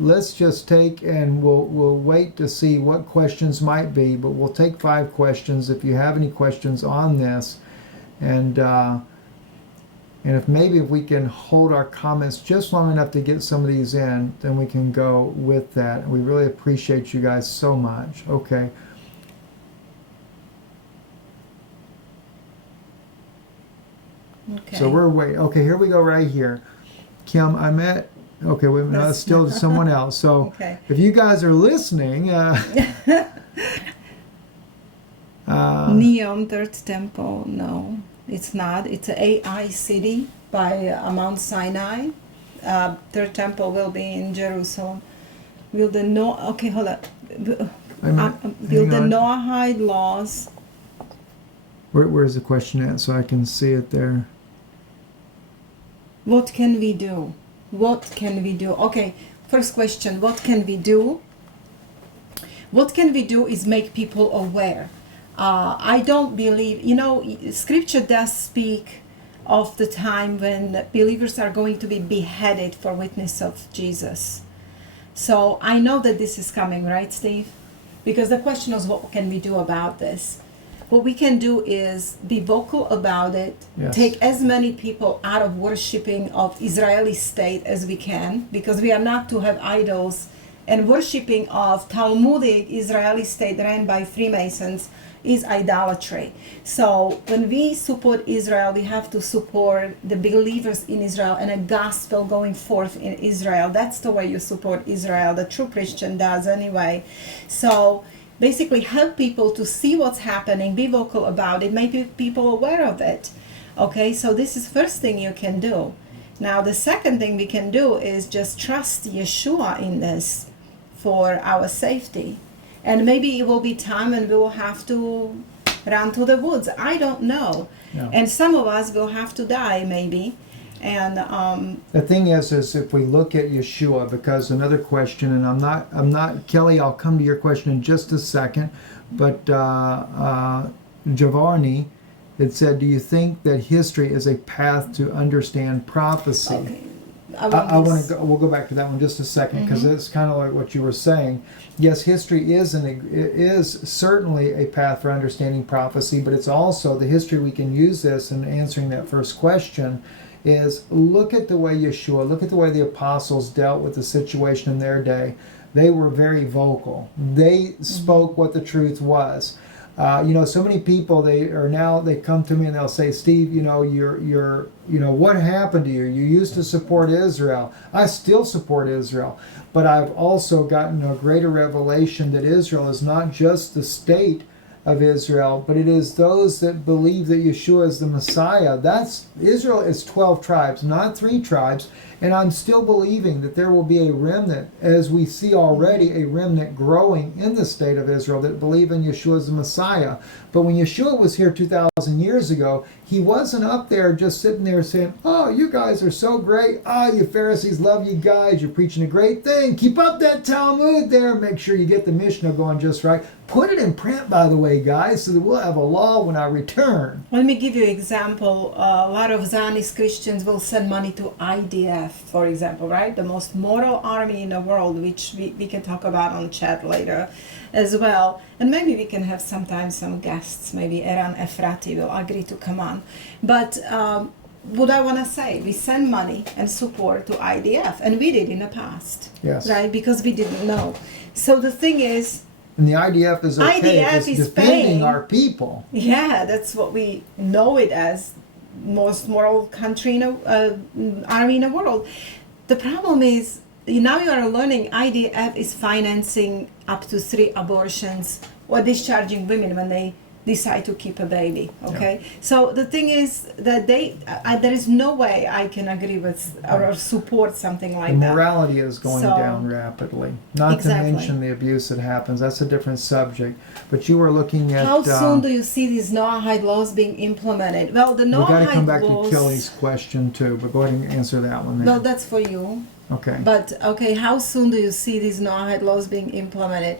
let's just take, and we'll wait to see what questions might be, but we'll take 5 questions if you have any questions on this. And if we can hold our comments just long enough to get some of these in, then we can go with that. And we really appreciate you guys so much. Okay. okay. So we're waiting. Okay, here we go right here. Kim, I met. Okay, wait a minute. No, it's still someone else. So Okay. if you guys are listening, Neon Third Temple, no, it's not. It's an AI city by Mount Sinai. Third Temple will be in Jerusalem. Will the okay, hold on. Will hang the on. Noahide laws? Where's the question at so I can see it there? What can we do? What can we do? Okay, first question, what can we do? What can we do is make people aware. I don't believe, Scripture does speak of the time when believers are going to be beheaded for witness of Jesus. So I know that this is coming, right, Steve? Because the question is, what can we do about this? What we can do is be vocal about it, Yes. take as many people out of worshiping of Israeli state as we can, because we are not to have idols, and worshiping of Talmudic Israeli state ran by Freemasons is idolatry. So when we support Israel, we have to support the believers in Israel and a gospel going forth in Israel. That's the way you support Israel. The true Christian does anyway. So basically help people to see what's happening, be vocal about it, make people aware of it. Okay, so this is first thing you can do. Now the second thing we can do is just trust Yeshua in this for our safety. And maybe it will be time and we will have to run to the woods. I don't know. Yeah. And some of us will have to die maybe. And The thing is if we look at Yeshua, because another question, and I'm not Kelly, I'll come to your question in just a second, but Giovanni, it said, do you think that history is a path to understand prophecy? okay. We'll go back to that one just a second, because it's kind of like what you were saying. Yes, history is certainly a path for understanding prophecy, but it's also the history we can use this in answering that first question. Is look at the way Yeshua, look at the way the apostles dealt with the situation in their day. They were very vocal. They spoke what the truth was. So many people they come to me and they'll say, Steve, what happened to you? You used to support Israel. I still support Israel, but I've also gotten a greater revelation that Israel is not just the state of Israel, but it is those that believe that Yeshua is the Messiah. Israel is 12 tribes, not 3 tribes, and I'm still believing that there will be a remnant, as we see already, a remnant growing in the state of Israel that believe in Yeshua as the Messiah. But when Yeshua was here 2,000 years ago, he wasn't up there just sitting there saying, oh, you guys are so great. You Pharisees, love you guys. You're preaching a great thing. Keep up that Talmud there. Make sure you get the Mishnah going just right. Put it in print, by the way, guys, so that we'll have a law when I return. Let me give you an example. A lot of Zionist Christians will send money to IDF, for example, right? The most moral army in the world, which we can talk about on chat later as well. And maybe we can have sometimes some guests, maybe Eran Efrati will agree to come on. But what I want to say, we send money and support to IDF, and we did in the past, Yes. right? Because we didn't know. So the thing is, And the IDF is okay. IDF It's is defending paying. our people. yeah, that's what we know it as, most moral country in army in the world. The problem is, now you are learning IDF is financing up to 3 abortions or discharging women when they decide to keep a baby. Okay, so the thing is that there is no way I can agree with or support something The like that. morality is going So- down rapidly. Not Exactly. to mention the abuse that happens. That's a different subject. But you were looking at... How soon do you see these Noahide laws being implemented? Well, the we got to Noahide come back laws. to Kelly's question too, but go ahead and answer that one Well, there. that's for you. Okay. But okay, how soon do you see these Noahide laws being implemented?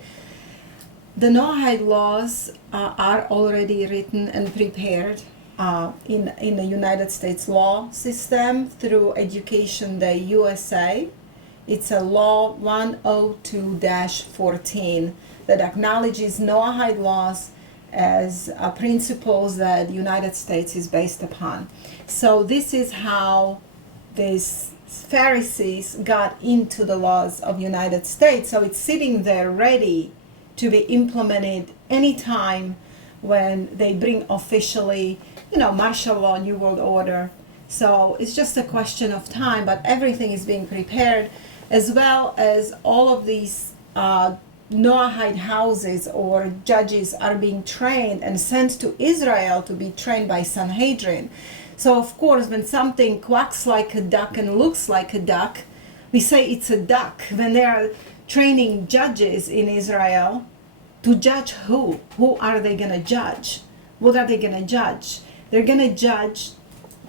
The Noahide laws are already written and prepared in the United States law system through Education Day USA. It's a law 102-14 that acknowledges Noahide laws as principles that the United States is based upon. So this is how these Pharisees got into the laws of United States. So it's sitting there ready to be implemented anytime when they bring officially, martial law, New World Order. So it's just a question of time, but everything is being prepared, as well as all of these Noahide houses or judges are being trained and sent to Israel to be trained by Sanhedrin. So of course, when something quacks like a duck and looks like a duck, we say it's a duck. When they are training judges in Israel to judge who? Who are they going to judge? What are they going to judge? They're going to judge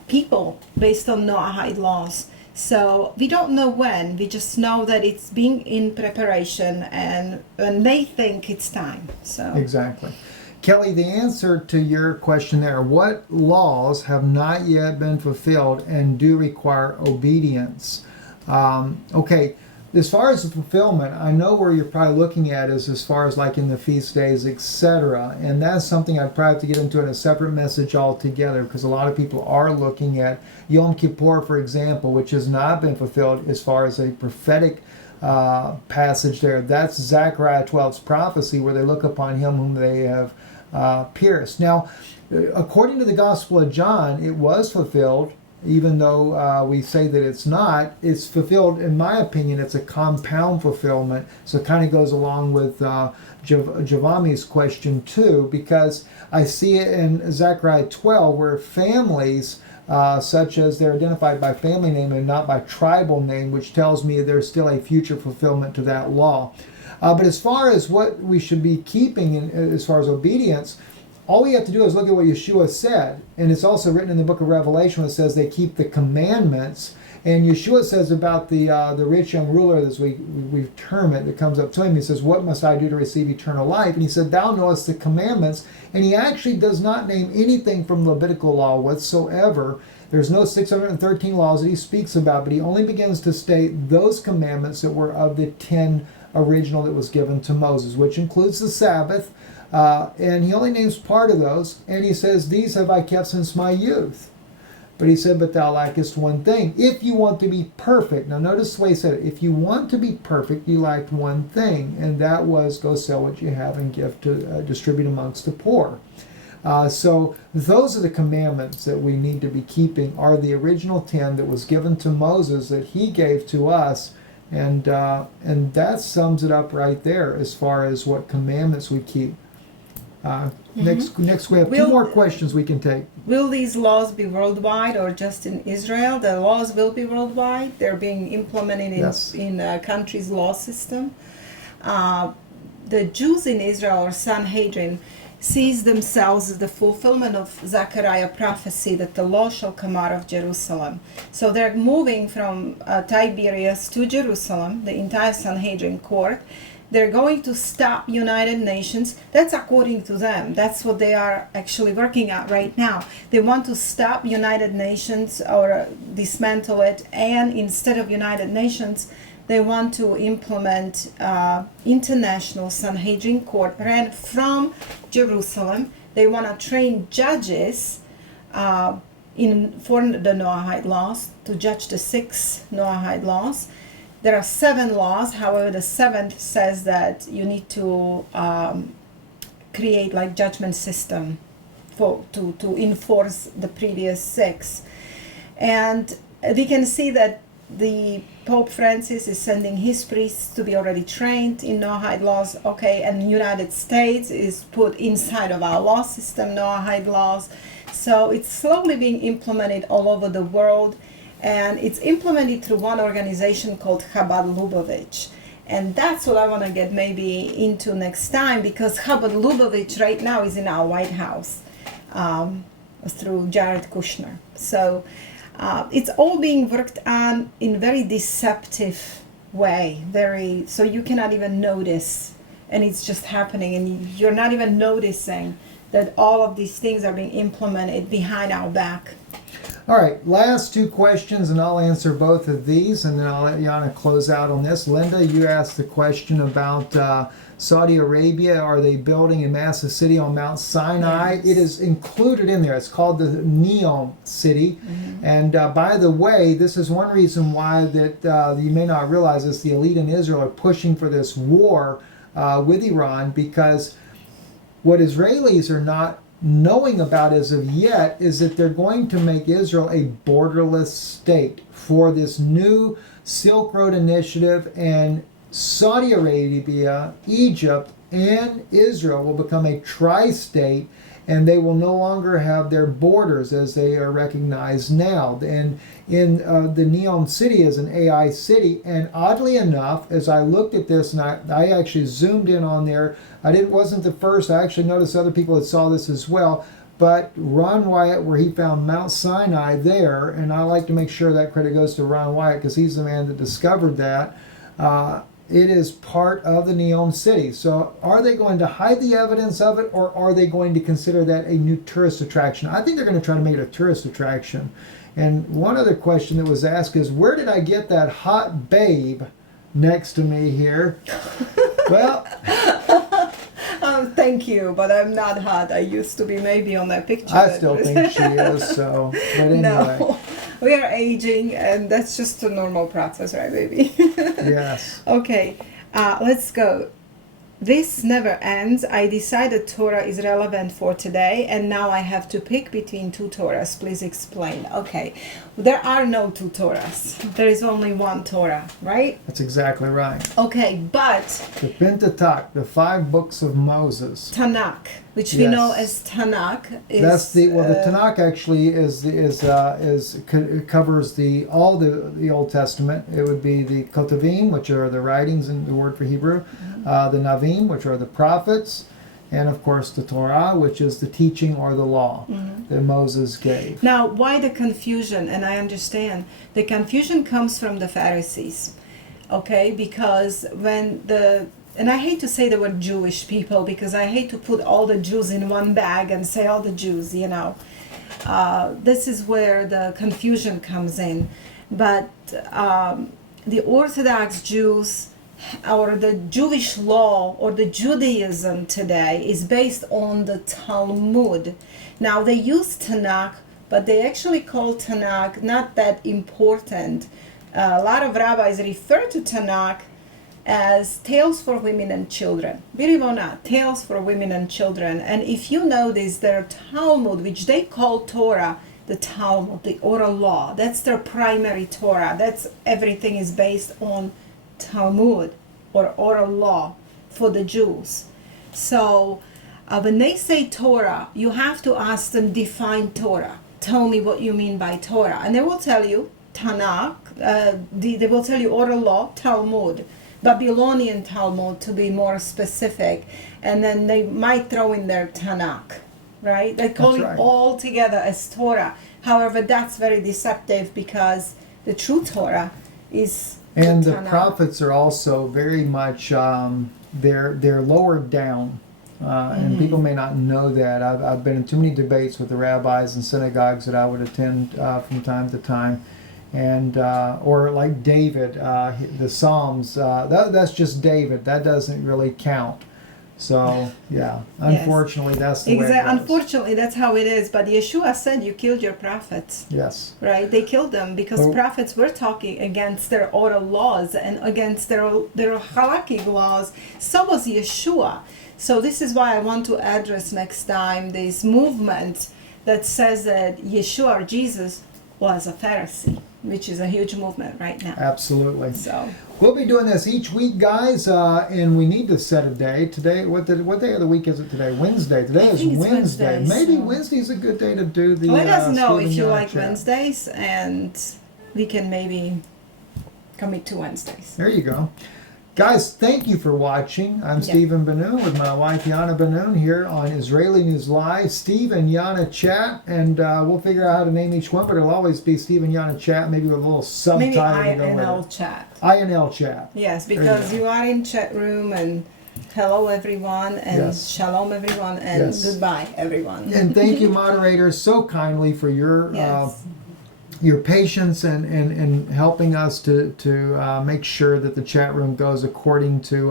people based on Noahide laws. So we don't know when. We just know that it's being in preparation, and they think it's time. So Exactly. Kelly, the answer to your question there, what laws have not yet been fulfilled and do require obedience? Okay, as far as the fulfillment, I know where you're probably looking at is as far as like in the feast days, etc. And that's something I'd probably have to get into in a separate message altogether, because a lot of people are looking at Yom Kippur, for example, which has not been fulfilled as far as a prophetic passage there. That's Zechariah 12's prophecy where they look upon him whom they have pierced. Now, according to the Gospel of John, it was fulfilled, even though we say that it's not. It's fulfilled, in my opinion, it's a compound fulfillment. So it kind of goes along with Javami's question too, because I see it in Zechariah 12 where families, such as they're identified by family name and not by tribal name, which tells me there's still a future fulfillment to that law. But as far as what we should be keeping as far as obedience, all we have to do is look at what Yeshua said. And it's also written in the book of Revelation where it says they keep the commandments. And Yeshua says about the rich young ruler, as we term it, that comes up to him, he says, what must I do to receive eternal life? And he said, thou knowest the commandments. And he actually does not name anything from Levitical law whatsoever. There's no 613 laws that he speaks about, but he only begins to state those commandments that were of the 10 original that was given to Moses, which includes the Sabbath. And he only names part of those. And he says, these have I kept since my youth. But he said, but thou lackest one thing. If you want to be perfect. Now notice the way he said it. If you want to be perfect, you lacked one thing. And that was go sell what you have and give to distribute amongst the poor. So those are the commandments that we need to be keeping, are the original 10 that was given to Moses that he gave to us. And that sums it up right there as far as what commandments we keep. Next we have two more questions we can take. Will these laws be worldwide or just in Israel? The laws will be worldwide. They're being implemented in a country's law system. The Jews in Israel, or Sanhedrin, sees themselves as the fulfillment of Zechariah prophecy that the law shall come out of Jerusalem. So they're moving from Tiberias to Jerusalem, the entire Sanhedrin court. They're going to stop United Nations. That's according to them. That's what they are actually working at right now. They want to stop United Nations or dismantle it, and instead of United Nations, they want to implement international Sanhedrin court ran from Jerusalem. They want to train judges for the Noahide laws, to judge the 6 Noahide laws. There are 7 laws. However, the 7th says that you need to create like judgment system to enforce the previous 6. And we can see that the Pope Francis is sending his priests to be already trained in Noahide laws, okay, and United States is put inside of our law system, Noahide laws. So it's slowly being implemented all over the world, and it's implemented through one organization called Chabad Lubavitch. And that's what I want to get maybe into next time, because Chabad Lubavitch right now is in our White House through Jared Kushner. So it's all being worked on in very deceptive way, so you cannot even notice, and it's just happening, and you're not even noticing that all of these things are being implemented behind our back. All right, last 2 questions, and I'll answer both of these, and then I'll let Jana close out on this. Linda, you asked the question about Saudi Arabia. Are they building a massive city on Mount Sinai? Yes. It is included in there. It's called the Neom City. Mm-hmm. And by the way, this is one reason why that you may not realize this. The elite in Israel are pushing for this war with Iran, because what Israelis are not knowing about as of yet is that they're going to make Israel a borderless state for this new Silk Road initiative, and Saudi Arabia, Egypt, and Israel will become a tri-state, and they will no longer have their borders as they are recognized now. And in the Neom City is an AI city, and oddly enough, as I looked at this, and I actually zoomed in on there, wasn't the first. I actually noticed other people that saw this as well. But Ron Wyatt, where he found Mount Sinai there, and I like to make sure that credit goes to Ron Wyatt because he's the man that discovered that. It is part of the Neom City. So are they going to hide the evidence of it, or are they going to consider that a new tourist attraction? I think they're going to try to make it a tourist attraction. And one other question that was asked is, where did I get that hot babe next to me here? Well... Thank you, but I'm not hot. I used to be maybe on that picture. I still think she is, so, but anyway. No, we are aging, and that's just a normal process, right, baby? Yes. Okay, let's go. This never ends. I decided Torah is relevant for today, and now I have to pick between 2 Torahs. Please explain. Okay, there are no 2 Torahs. There is only one Torah, right? That's exactly right. Okay, but The Pentateuch, the 5 books of Moses. Tanakh, which we know as Tanakh, is that's the Tanakh actually covers all the Old Testament. It would be the Ketuvim, which are the writings in the word for Hebrew, the Navim, which are the prophets, and of course the Torah, which is the teaching or the law that Moses gave. Now, why the confusion? And I understand the confusion comes from the Pharisees, okay? Because and I hate to say the word Jewish people, because I hate to put all the Jews in one bag and say all the Jews, this is where the confusion comes in. But the Orthodox Jews, or the Jewish law, or the Judaism today, is based on the Talmud. Now, they use Tanakh, but they actually call Tanakh not that important. A lot of rabbis refer to Tanakh as tales for women and children. Believe it or not, tales for women and children. And if you notice, their Talmud, which they call Torah, the Talmud, the oral law, that's their primary Torah. Everything is based on Talmud, or oral law for the Jews. So when they say Torah, you have to ask them, define Torah. Tell me what you mean by Torah. And they will tell you Tanakh, they will tell you oral law, Talmud, Babylonian Talmud to be more specific, and then they might throw in their Tanakh, right? They call it all together as Torah. However, that's very deceptive, because the true Torah is and the prophets are also very much they're lowered down, and people may not know that. I've been in too many debates with the rabbis and synagogues that I would attend from time to time, and or like David, the Psalms. That's just David. That doesn't really count. So, yeah, unfortunately, that's the way it goes. Unfortunately, that's how it is. But Yeshua said, you killed your prophets. Yes. Right? They killed them because prophets were talking against their oral laws and against their halakhic laws. So was Yeshua. So this is why I want to address next time this movement that says that Yeshua or Jesus was a Pharisee, which is a huge movement right now. Absolutely. So we'll be doing this each week, guys, and we need to set a day. Today, what day of the week is it today? Wednesday. Today is Wednesday. Maybe Wednesday's a good day to do the. Let us know Steven if you Jana like chat. Wednesdays, and we can maybe commit to Wednesdays. There you go. Guys, thank you for watching. I'm Steven Ben-Nun with my wife Jana Ben-Nun here on Israeli News Live, Steve and Jana Chat, and we'll figure out how to name each one, but it'll always be Steve and Jana Chat, maybe with a little subtitle. Maybe INL Chat. INL Chat. Yes, because you are in chat room, and hello everyone, and shalom everyone, and goodbye everyone. And thank you, moderators, so kindly for your patience and helping us to make sure that the chat room goes according to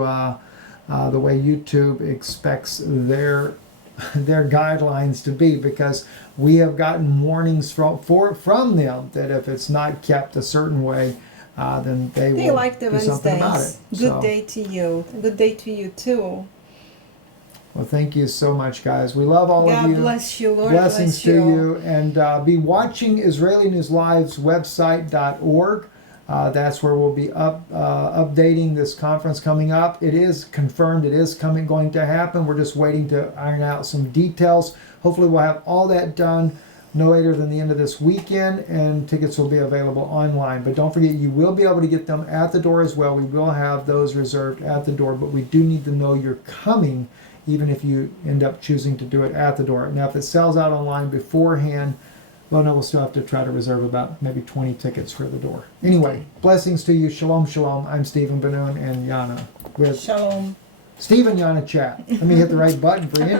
the way YouTube expects their guidelines to be, because we have gotten warnings from them that if it's not kept a certain way, then they will like the do something about it. Good day to you. Good day to you too. Well, thank you so much, guys. We love all of you. God bless you, Lord. Blessings bless you. to you. And be watching Israeli News Live's website.org. That's where we'll be updating this conference coming up. It is confirmed. It is going to happen. We're just waiting to iron out some details. Hopefully we'll have all that done no later than the end of this weekend, and tickets will be available online. But don't forget, you will be able to get them at the door as well. We will have those reserved at the door, but we do need to know you're coming, even if you end up choosing to do it at the door. Now, if it sells out online beforehand, well, no, we'll still have to try to reserve about maybe 20 tickets for the door. Anyway, blessings to you. Shalom, shalom. I'm Steven Ben-Nun and Jana with Shalom. Steve and Jana Chat. Let me hit the right button for you.